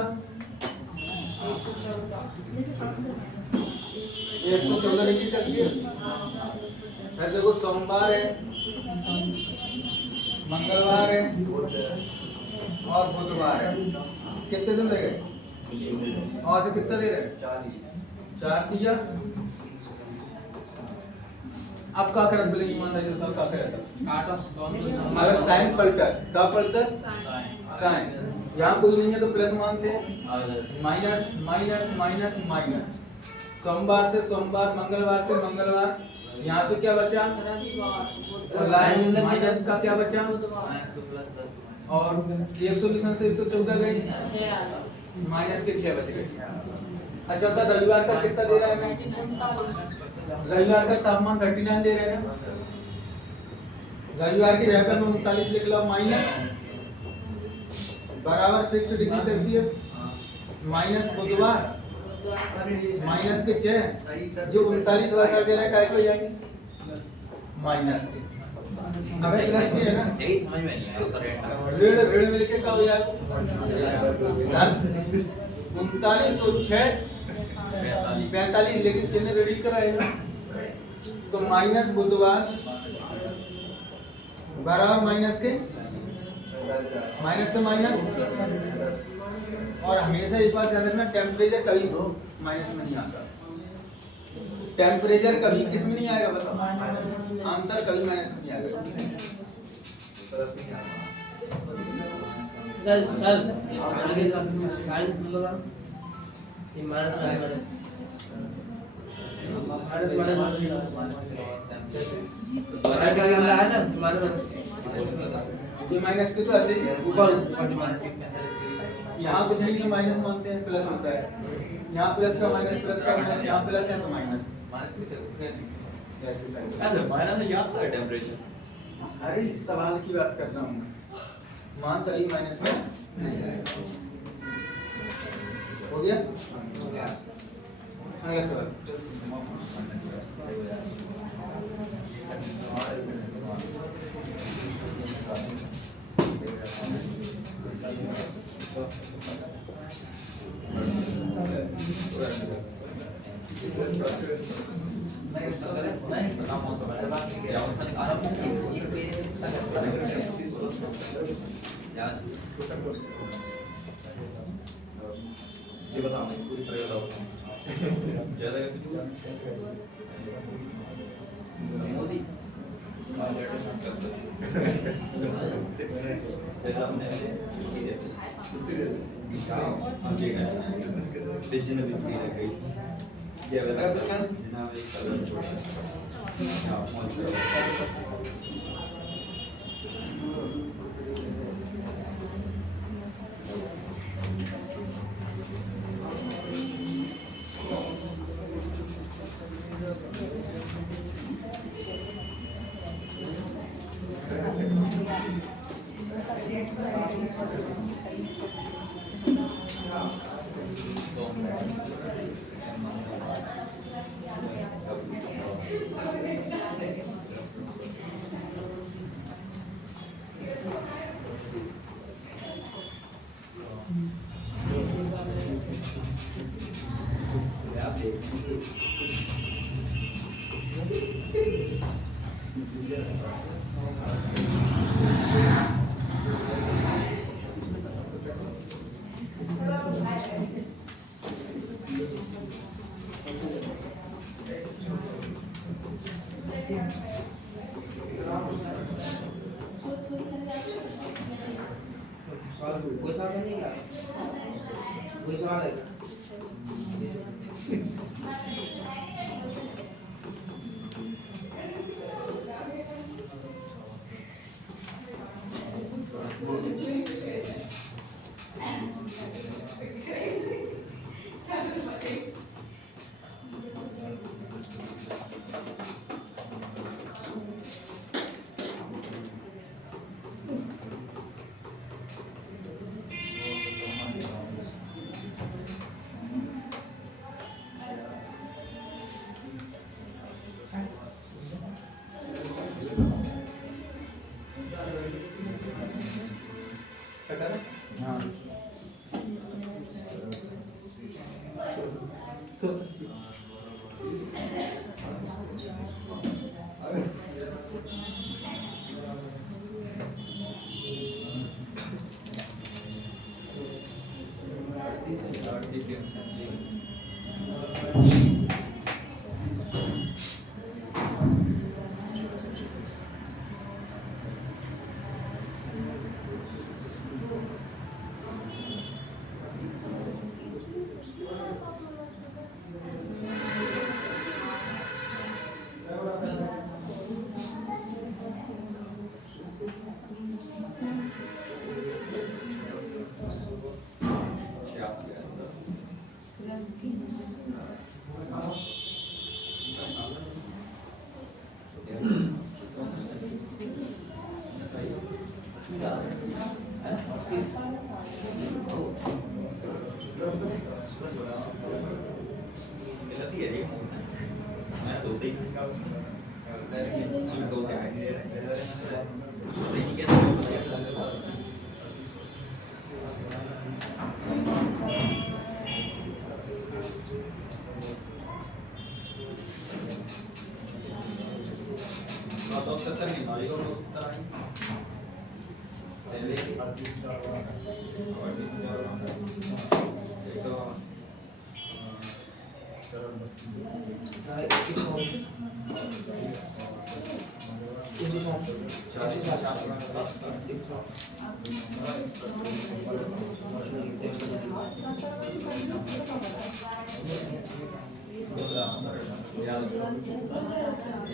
114 डिग्री सेल्सियस। फिर देखो सोमवार है मंगलवार है और बुधवार है कितने दिन लगे और से कितना दे रहे 4 दिया। अब क्या करत बोले ईमानदारी बताओ क्या करे अगर साइन पलटर क्या पलटर साइन यहाँ कुछ नहीं है तो प्लस मानते हैं माइनस माइनस माइनस माइनस सोमवार से सोमवार मंगलवार से मंगलवार यहाँ से क्या बचा और लाइन माइनस का क्या बचा और 120 से 114 गए माइनस के 6 बच गए। अच्छा तो रविवार का कितना दे रहा है मैं रविवार का तापमान 39 दे रहे हैं रविवार की जगह में 39 लिख लो माइनस बराबर 6 डिग्री सेल्सियस माइनस बुधवार माइनस के 6 जो 39 वर्षा दे रहा है काय को जाएंगे माइनस अबे प्लस नहीं है ना यही समझ में नहीं आया तो ऋण ऋण मिलके क्या हो जाएगा 39 और 6 45 लेकिन चिन्ह रेडी कराएगा तो माइनस बुधवार बराबर माइनस के माइनस से माइनस और हमेशा एक बात ध्यान रखना टेम्परेचर कभी माइनस में नहीं आता टेम्परेचर कभी किस में नहीं आएगा बताओ आंसर कभी माइनस में नहीं आएगा सर आगे का साइन लगा माइनस माइनस ये माइनस के तो आते हैं ऊपर यहाँ कुछ नहीं माइनस मानते हैं प्लस होता है यहाँ प्लस का माइनस यहाँ प्लस है तो माइनस अरे माइनस में याद है टेम्परेचर अरे इस सवाल की बात कर रहा हूँ मान तो आई माइनस में नहीं आएगा हो गया अगला सवाल ये बताओ पूरी तरह बताओ ज्यादा मोदी कोई सवाल नहीं है कोई सवाल है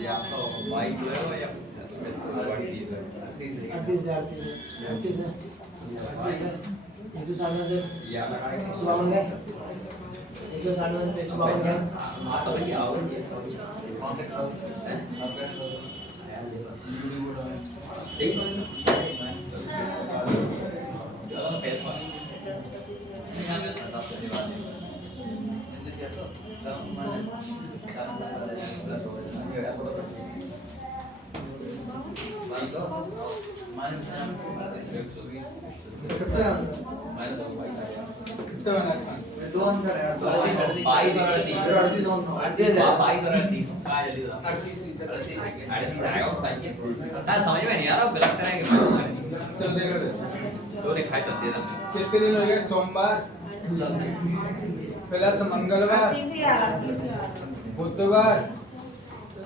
या तो बाइक ले लो या बड़ी चीज है itu sama aja. या लगाए Subangun deh. Itu sama aja. Subangun. atau lagi awal dia contact करो हैं कांटेक्ट करो ठीक है jalan पैसा ini ambil satu dari mana ini jatuh dalam mana dalam ada yang sudah tahu bike को mana yang कितना मैंने तो बाइक कितना होना इसका दो अंदर है बाइक और अड़ती दोन बाइक और अड़ती कहाँ जल्दी था 38 अड़ती आएगा वो साइकिल ना समझ में नहीं आ रहा गलत करेंगे चल देख रहे तो लिखाई तो दे दम कितने दिन हो गए सोमवार प्लस मंगलवार बुधवार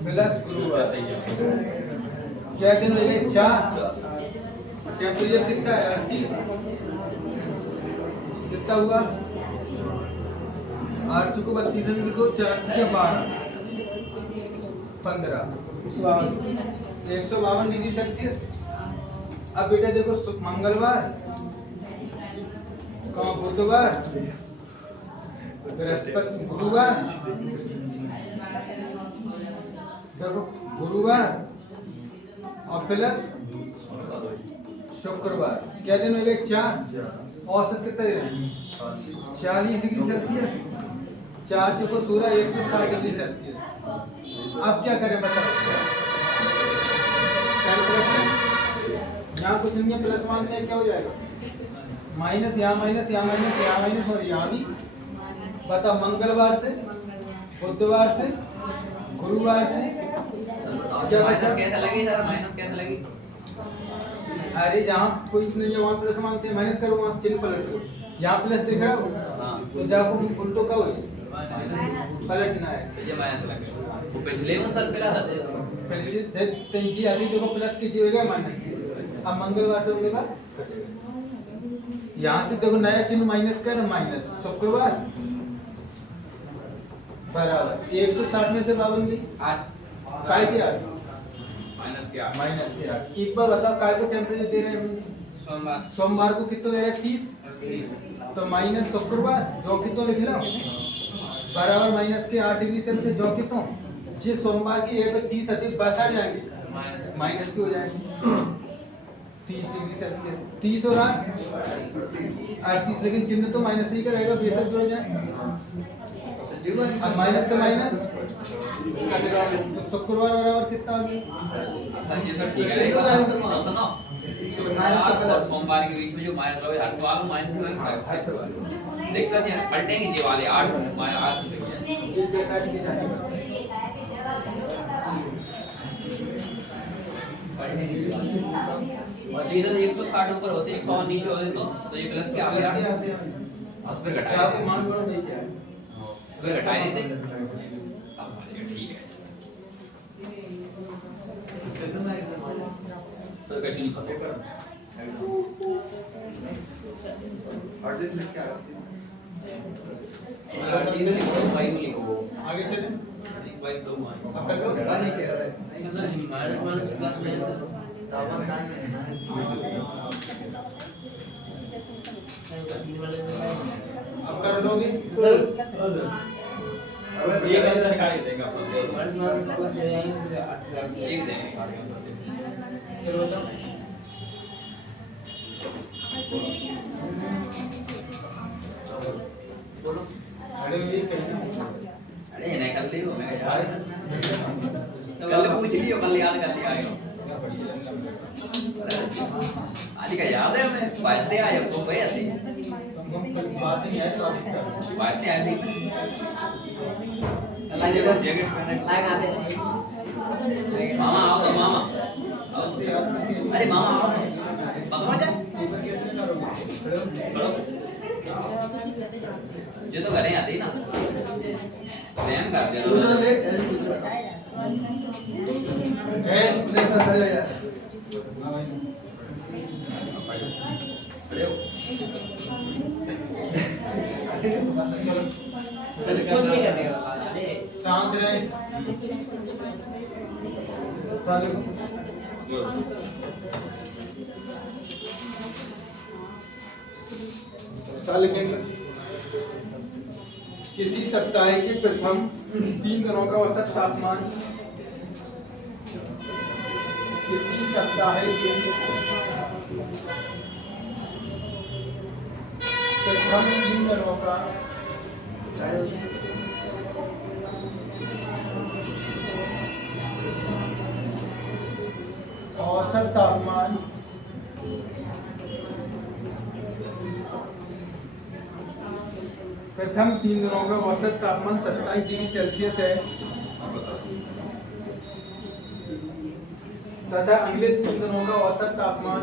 प्लस गुरुवार क्या दिन हो गए 4 टेम्परेचर कितना है 38 कितना हुआ 8 चुको 32 में 2 4 के 12 15 152 डिग्री सेल्सियस। अब बेटा देखो मंगलवार कहाँ बुधवार बृहस्पति गुरुवार देखो गुरुवार और प्लस शुक्रवार क्या दिन हो गए 4 औसत कितना दिन 40 डिग्री सेल्सियस 4 चुको 16 160 डिग्री सेल्सियस। अब क्या करें बताओ यहाँ कुछ नहीं है प्लस मान में क्या हो जाएगा माइनस यहाँ माइनस यहाँ माइनस यहाँ माइनस और यहाँ भी बताओ मंगलवार से बुधवार से गुरुवार से क्या बचा कैसे लगी सर माइनस कैसे लगी अरे जहाँ कोई नहीं है वहाँ प्लस मानते हैं माइनस करो वहाँ चिन्ह पलट दो यहाँ प्लस दिख रहा हो तो जाको उल्टो का हो पलटना है ये माइनस लगे वो पिछले में सर पहला था पहले से तंकी आदि देखो प्लस की होगा माइनस अब मंगलवार से होने बाद यहाँ से देखो नया चिन्ह माइनस का ना माइनस शुक्रवार बराबर 160 में से पाबंदी 8 काय के 8 माइनस क्या माइनस के 8 एक बार बताओ काय को टेम्परेचर दे रहे हैं सोमवार को कितना दे रहे हैं 30 तो माइनस शुक्रवार जो कितना लिख लो बराबर माइनस के 8 डिग्री सेल्सियस जो कितना जे सोमवार की ये पे 30 अधिक 62 जाएंगे माइनस के हो जाएंगे 30 डिग्री सेल्सियस 30 और 8 38 लेकिन चिन्ह तो माइनस ही का रहेगा बेशक जुड़ जाए अब माइनस से माइनस तो शुक्रवार बराबर कितना आ गया सोमवार के बीच में जो माइनस रहे हर सवाल में माइनस दिक्कत है पलटेंगे जी वाले 8 माइनस और इधर 160 ऊपर होते 100 नीचे होते तो ये प्लस के आगे हाँ तो फिर घटा चार को मान गुणा नहीं किया है। फिर घटा ही देते अब मान लिया ठीक है कितना एग्जाम आ जाए तो कैसे नहीं पता और दिस में क्या है आरटी में लिखो भाई को लिखो आगे चले भाई दो मान अब कर लो। घटा नहीं कह रहा है माइनस तावा टाइम है अब कर लोगे अबे तो एक अंदर खा के देंगे आप सब माइनस एक देंगे खा के सब चलो बताओ। बोलो अरे ये कहना अरे नहीं कर लियो मैं यार कल पूछ लियो कल याद कर लिया आयो क्या बढ़िया आज का याद है मैं पैसे आए तो पैसे हम कल पास ही है क्लास कर पैसे आए नहीं अल्लाह के जैकेट पहने लगा दे मामा आओ तो मामा आओ से यार अरे मामा आओ पकड़ो जा पेपर कैसे करोगे खड़े हो। खड़ो जो तो घरे आते ही ना मैम कर दे तू चल ले है देख सकते हो यार हाँ भाई खड़े हो चलो कुछ नहीं करने का शांत रहे साले को साले के किसी सप्ताह के प्रथम 3 दिनों का औसत तापमान किसी सप्ताह के प्रथम 3 दिनों का औसत तापमान प्रथम 3 दिनों का औसत तापमान 27 डिग्री सेल्सियस है तथा अगले 3 दिनों का औसत तापमान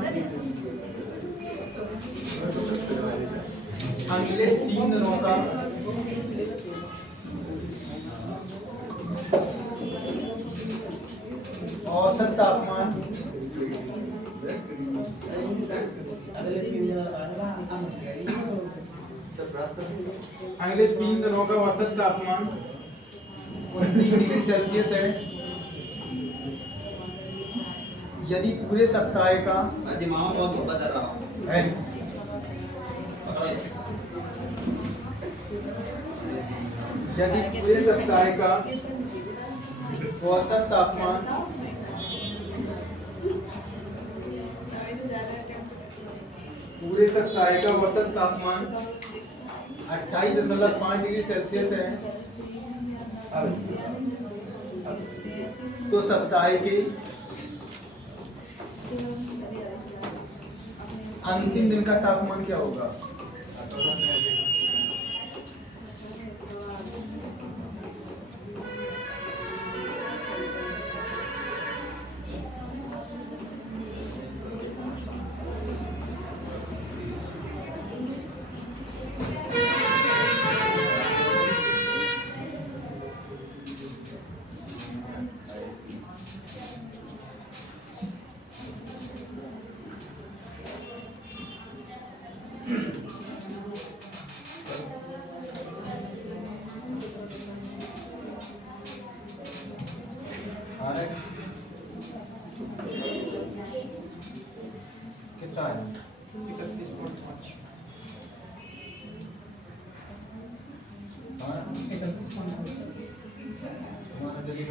अगले 3 दिनों का औसत तापमान अगले 3 दिनों का औसत तापमान 29 डिग्री सेल्सियस है यदि पूरे सप्ताह का अजी मामा बहुत ऊपर कर रहा हूँ है पकड़ो यदि पूरे सप्ताह का औसत तापमान पूरे सप्ताह का औसत तापमान 28.5 डिग्री सेल्सियस है तो सप्ताह के अंतिम दिन का तापमान क्या होगा? कितना है? 31.5 हाँ 31.5 हमारा जल्दी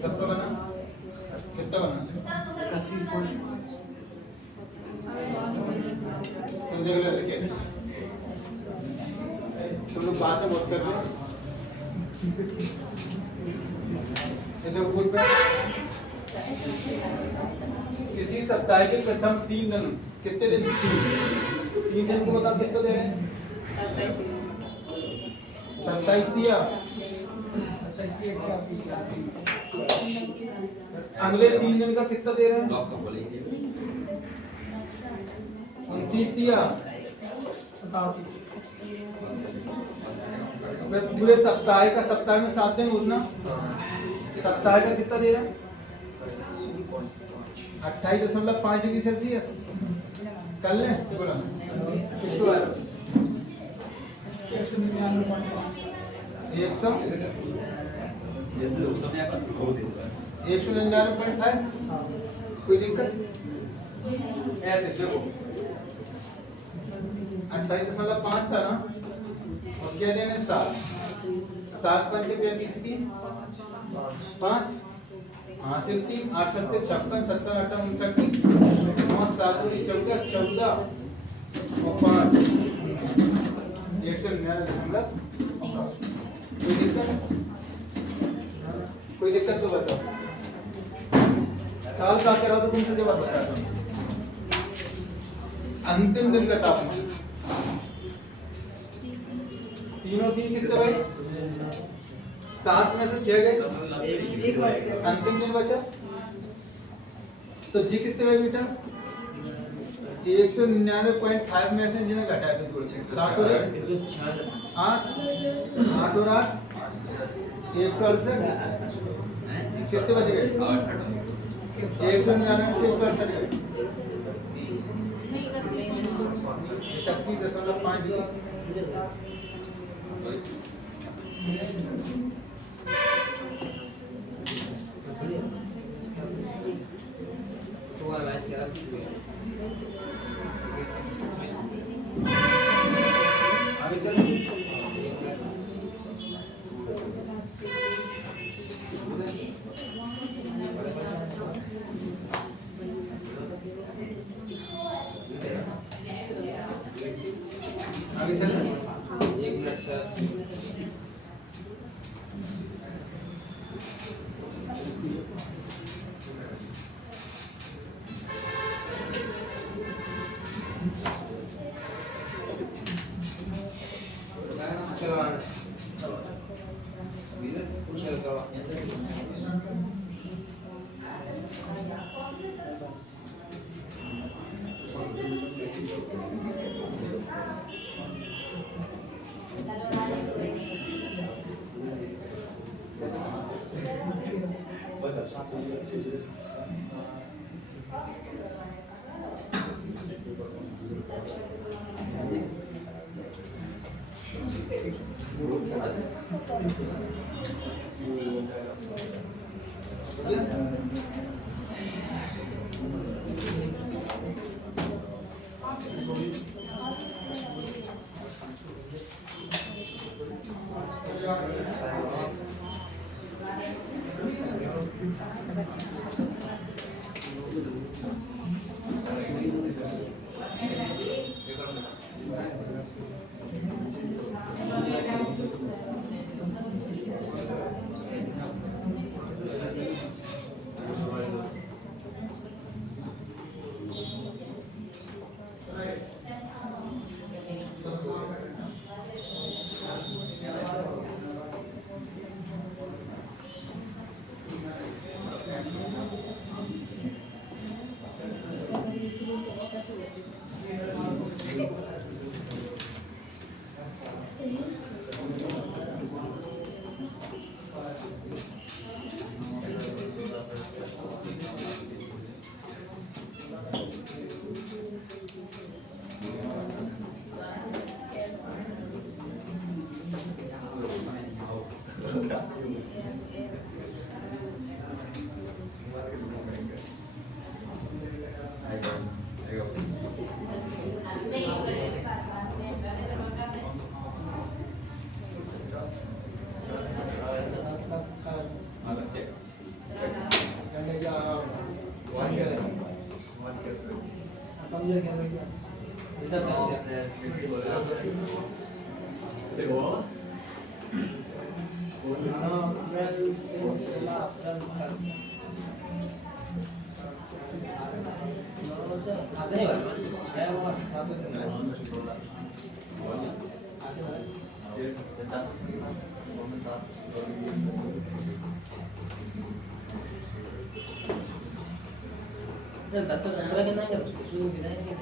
सबका बना कितना बना? 31.5 तुम देख लो कैसे तुम लोग बात में बहुत कर रहे हो। ये देखो बुक पे किसी सप्ताह के प्रथम 3 दिन कितने दिन? 3 दिन को बताओ कितने दे रहे हैं? 27 दिया। अगले 3 दिन का कितना दे रहे हैं? लॉक का बोलेंगे 29 दिया। पूरे सप्ताह का, सप्ताह में 7 दिन उतना सप्ताह का कितना दे रहा है? 28.5 डिग्री सेल्सियस। कर लें कितना है? 199.5। कोई दिक्कत? ऐसे देखो 28.5 था ना, और क्या देना? 7 5 35 की 5 हासिल 3 8 7 56 17 18 59 9 7 14 14 और 5 199.5। कोई दिक्कत? कोई दिक्कत तो बताओ। साल का क्या रहा तो तुमसे जवाब बता दो। अंतिम दिन का तापमान 3 कितने भाई? 7 में से 6 गए, अंतिम दिन बचा तो जी कितने भाई बेटा? 199.5 में से जिन्हें घटाया तो जोड़ के 7 और 8 और 8 168 कितने बच गए? 199 से 168 गए 31.5 डिग्री। आगे चलो। आगे चलो। 1 मिनट सर। मुझे क्या मिल गया ऐसा कर दिया अप्रैल से 16 अप्रैल तक आगे नहीं बढ़ 6 और 7 आगे बढ़ 10 से 17 कितना है उसको गिनाएंगे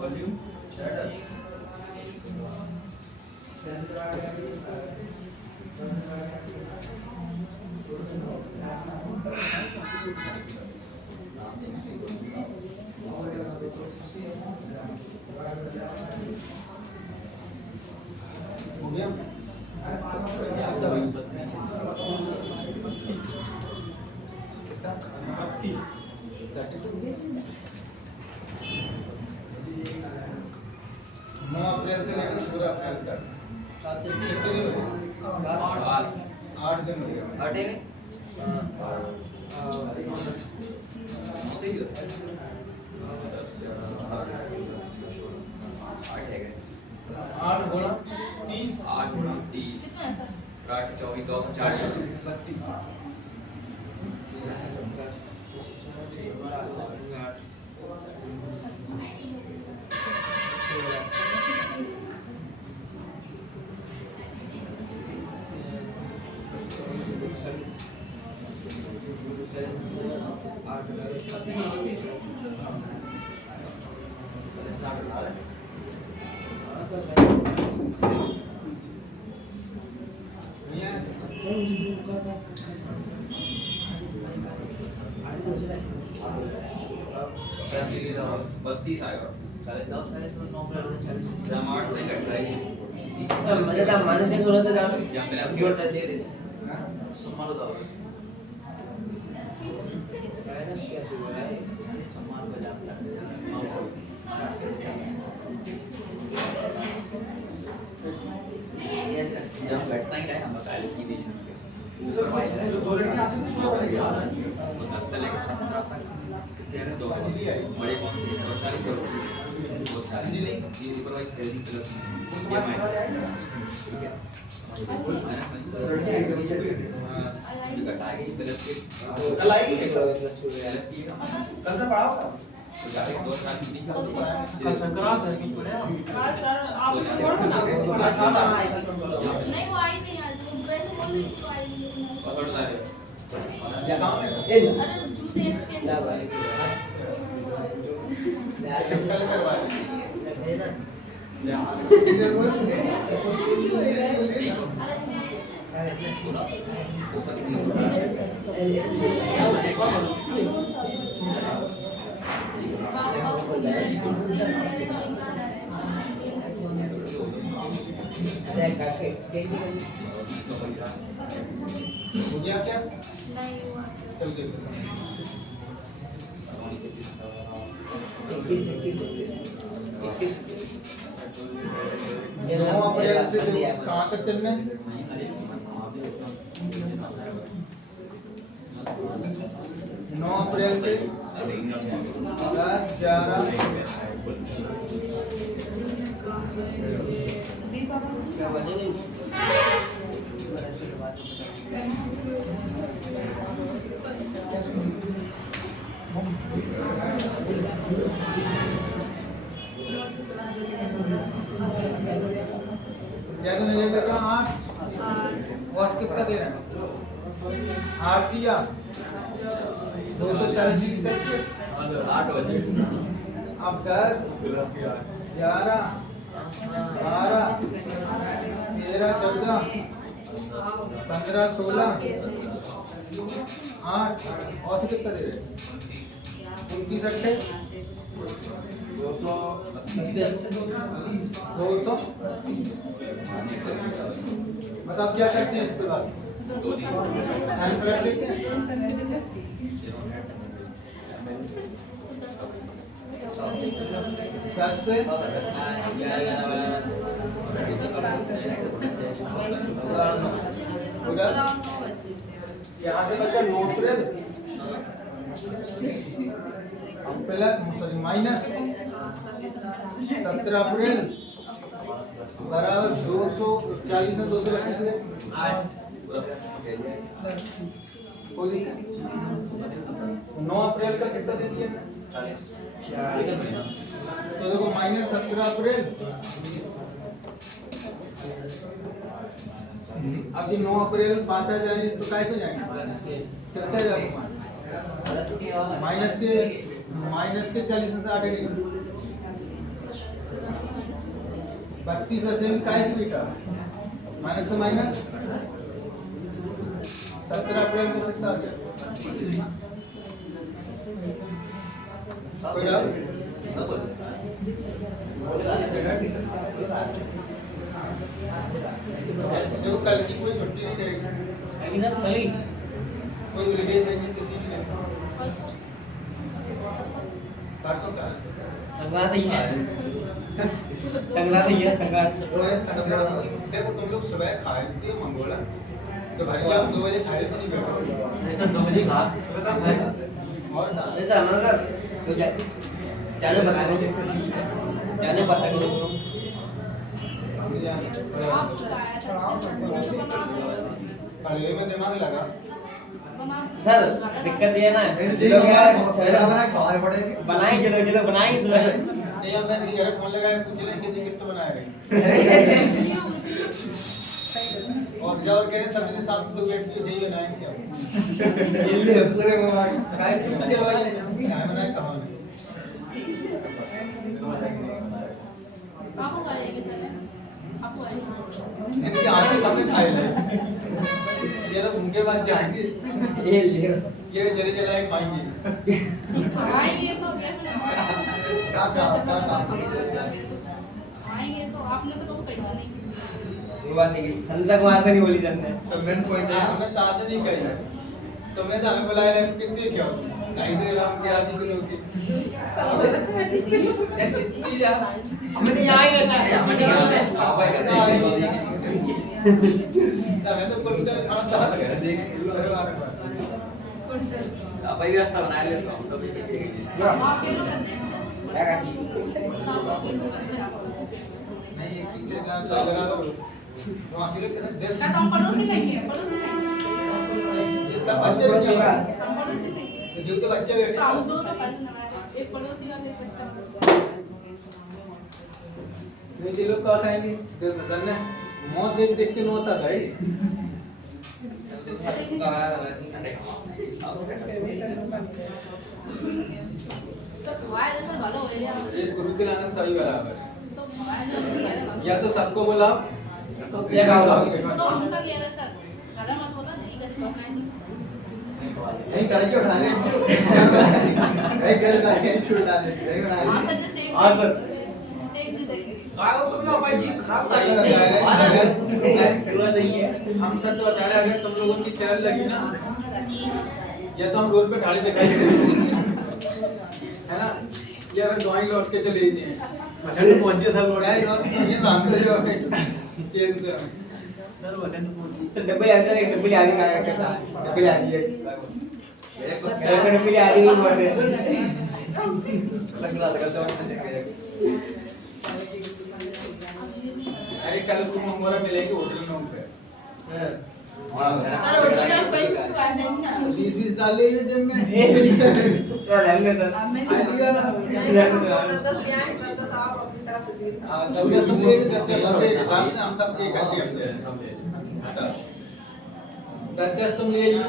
वॉल्यूम शटर हो गया नौ अप्रैल से लेकर 16 अप्रैल तक 7 दिन कितने दिन हो गए 8 दिन हो गए हटे आठ गुणा 30 8 गुणा 30 8 24 2 40 32 बत्तीस आएगा टमाटर नहीं कट रहा है मजेदार माने के थोड़ा सा जाओ या मेरा बोल रहे थे सम्मान दाव माइनस क्या हुआ है सम्मान बजाता जब बैठना ही रहे हम बता सीधे जो दो लड़के आते हैं उसमें वाले याद है वो 10 से लेकर 17 तक तेरे दो बड़े कौन से 40 करो वो 40 ये ऊपर वाली हेल्दी प्लस ये माइनस ठीक है लड़के एक नीचे जो घटाएंगे प्लस के कल आएगी प्लस हो गया प्लस की कल से पढ़ाओ तो जाके 2 साल की कल संक्रांत है कि पढ़े हाँ सर आप कौन बना नहीं वो आई नहीं आज वो मैंने बोल रही थी आई नहीं और थोड़ा क्या काम है ए अरे जूते एक्सचेंज ला भाई कल करवा देना हो गया क्या नहीं हुआ सर चल देखो ये 9 अप्रैल से कहाँ तक चलना है 9 अप्रैल से 10 11 क्या बने नहीं क्या तो नहीं लेकर 8 और कितना दे रहे हैं 8 किया 240 डिग्री सेल्सियस 8 बजे अब 10 11 12 13 14 15 16 8 और से कितना दे रहे हैं 29 अट्ठे 200 बताओ क्या करते हैं इसके बाद साइन प्लस लेते हैं 10 से उधर यहाँ से बचा 9 अप्रैल सॉरी माइनस 17 अप्रैल बराबर 240 से 232 है कोई दिक्कत 9 अप्रैल का कितना दे दिया 40 तो देखो माइनस 17 अप्रैल अब ये 9 अप्रैल 5 आ जाएंगे तो काय को जाएंगे कितना जाएगा माइनस के 40 में से 8 गए 32 बचेंगे काय की बेटा माइनस से माइनस 17 अप्रैल को कितना आ गया कोई डाउट देखो कल की कोई छुट्टी नहीं रहेगी सर कल कोई हॉलीडे नहीं किसी की नहीं परसों का संक्रांत ही है संक्रांत ही है संक्रांत देखो तुम लोग सुबह खाए थे मंगोला तो भाई आप 2 बजे खाए तो नहीं बैठो ऐसा 2 बजे खा सुबह तक खाए और ना ऐसा हमारा तो जाने पता करो आप खाया था तो बना दो पहले में दिमाग लगा बना सर दिक्कत ये ना बनाए जो बनाएंगे सुबह नहीं अब मैं यार फोन लगाए पूछ ले कितने बनाए रहे और जो और कह रहे सबने साथ से बैठ के यही बनाएंगे क्या पूरे मोबाइल काय चिंता करवाई क्या बनाए कहां आप आएंगे सर आप आएंगे नहीं आज तक हमने खाए ले ये तो उनके बाद जाएंगे ये जले जलाए खाएंगे आएंगे तो कैसे आएंगे तो आपने तो कहीं नहीं वो बात है कि संध्या को आकर नहीं बोली जाने सबमें पॉइंट है हमने तासे नहीं कही तुमने तो हमें बुलाया है कितने क्या हो 250 ग्राम के आधी किलो के कितनी जा हमें नहीं आएगा चाचा हमें नहीं आएगा मैं तो कुंटल खाता देख परिवार में अब ये रास्ता बना ले तो हम तो भी सीखेंगे आप केलो करते हैं क्या काची नहीं एक टीचर क्लास वगैरह तो अकेले कैसे देख क्या तुम पड़ोसी नहीं है पड़ोसी नहीं ये सब बच्चे बैठे हैं हम पड़ोसी नहीं तो जो तो बच्चे बैठे हम हैं दो तो पैसे ना एक पड़ोसी का एक बच्चा ये लोग क्या कहेंगे देख सर ने मौत देख देख के नोता था तो भाई तो भलो हो गया ये गुरु के लाने सभी बराबर तो भाई या तो सबको बोला तो उनका क्या है सर घर मत बोला नहीं कुछ करना नहीं करेंगे उठाने नहीं करेंगे छुड़ा दे नहीं नहीं बनाएंगे आप सर सेम हां सर सेम दे देंगे तुम लोग भाई जी खराब सही बता रहे हैं पूरा सही है हम सर तो बता रहे हैं अगर तुम लोगों की चैनल लगी ना या तो हम रोड पे ढाली दिखाई देंगे है ना ये अगर ड्राइंग लौट के चले जाइए वचन पहुंच गया सर क्या ये और ये नाम तो जो चेन से सर वचन पहुंच सर डब्बे आते हैं डब्बे आदि का कैसा डब्बे आदि है एक डब्बे आदि नहीं बोलते संक्रांत का तो उठने लगे अरे कल को मंगोरा मिलेगी होटल में पे सर होटल में पैसे तो आ जाएंगे 20 डाल लीजिए जिम में क्या रहेंगे सर आइडिया हां तब तुम ले देते सबके हिसाब से हम सब एक घंटे हम ले हटा 10 तुम ले लियो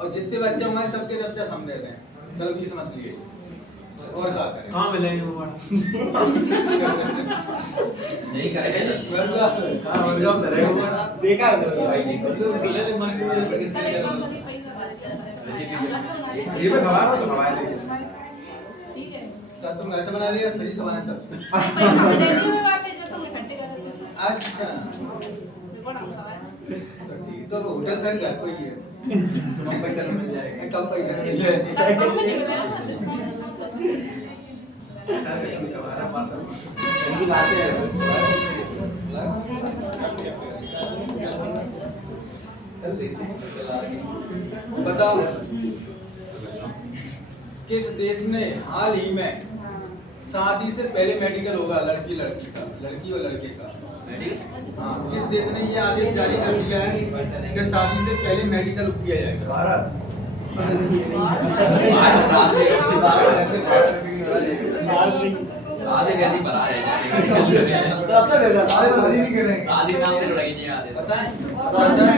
और जितने बच्चे हमारे सबके 10 हम दे दें चलो 20 मत लिए और क्या करें कहां मिलेंगे मोबाइल नहीं करेंगे हां वर्कआउट करेगा देखा सर भाई इसको टीचर ने मन में सर एक काम करिए पैसा ये पे खवा रहा तो खवा ले ठीक है क्या तुम घर से बना लिया फ्री खवाना सब? पैसा मैं दे दूँ मैं बात ले जो तुम इकट्ठे कर देते अच्छा देखो ना खवाया तो ठीक तो होटल फिर घर को ही है कम पैसे में मिल जाएगा। कम पैसे में मिल जाएगी कम में नहीं मिलेगा डिस्काउंट सर कभी कभार बात इनकी बातें हैं। बताओ किस देश ने हाल ही में शादी से पहले मेडिकल होगा लड़की लड़की का, लड़की और लड़के का? हाँ, किस देश ने ये आदेश जारी कर दिया है कि शादी से पहले मेडिकल किया जाएगा? भारत आधे वैसे बता रहे हैं सबसे ज्यादा शादी नहीं करेंगे। शादी नाम से लड़ाई नहीं आते पता है? कतर,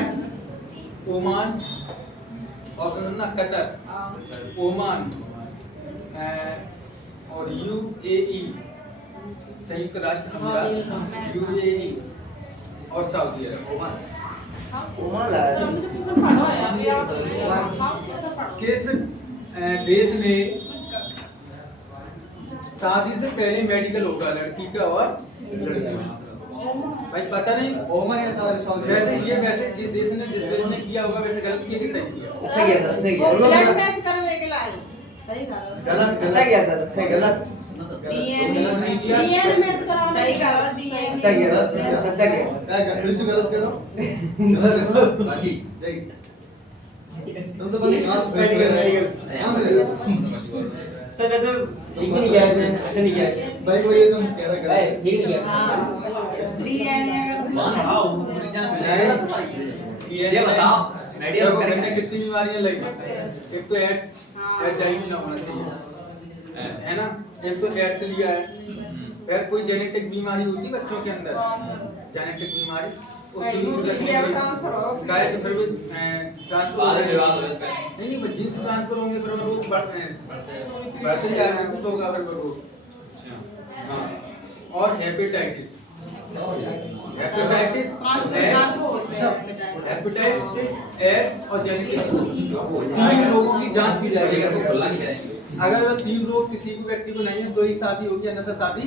ओमान, ऑप्शन ना कतर, ओमान और यूएई, संयुक्त राष्ट्र अमीरात, यूएई और सऊदी अरब। ओमान लाया किस देश ने शादी से पहले मेडिकल होगा लड़की का और लड़के का? भाई पता नहीं ओमान या सऊदी वैसे जिस देश ने किया होगा वैसे गलत किया कि सही किया? अच्छा किया सर, अच्छा किया ब्लड मैच करवे के लाई सही कहा गलत अच्छा किया सर, अच्छा किया गलत गलत नहीं किया डीएनए मैच कराओ सही कहा डीएनए अच्छा किया सर, अच्छा किया क्या फिर से गलत करो गलत करो बाकी जय तुम तो बस सांस बैठ गए सर वैसे ठीक नहीं किया इसने, अच्छा नहीं किया भाई वो ये तुम कह रहे भाई गलत ठीक नहीं किया डीएनए हाँ पूरी जांच हो ये ये बताओ मेडिकल मेडिकल करने करेंगे कितनी बीमारियां लगी? एक तो एड्स, एचआईवी ना होना चाहिए है ना, एक तो एड्स लिया है, फिर कोई जेनेटिक बीमारी होती है बच्चों के अंदर, जेनेटिक बीमारी उससे दूर रखने के लिए गाय के फिर भी ट्रांसफर बाद में विवाद हो जाता है। नहीं वो जीन्स ट्रांसफर होंगे फिर वो रोज बढ़ते जाएगा कुछ होगा फिर वो रोज। हाँ और हेपेटाइटिस हेपेटाइटिस एड्स और जेनेटिक 3 रोगों की जांच की जाएगी। खुला नहीं करेंगे अगर वह 3 रोग किसी भी व्यक्ति को नहीं है तो ही शादी होगी, अन्यथा शादी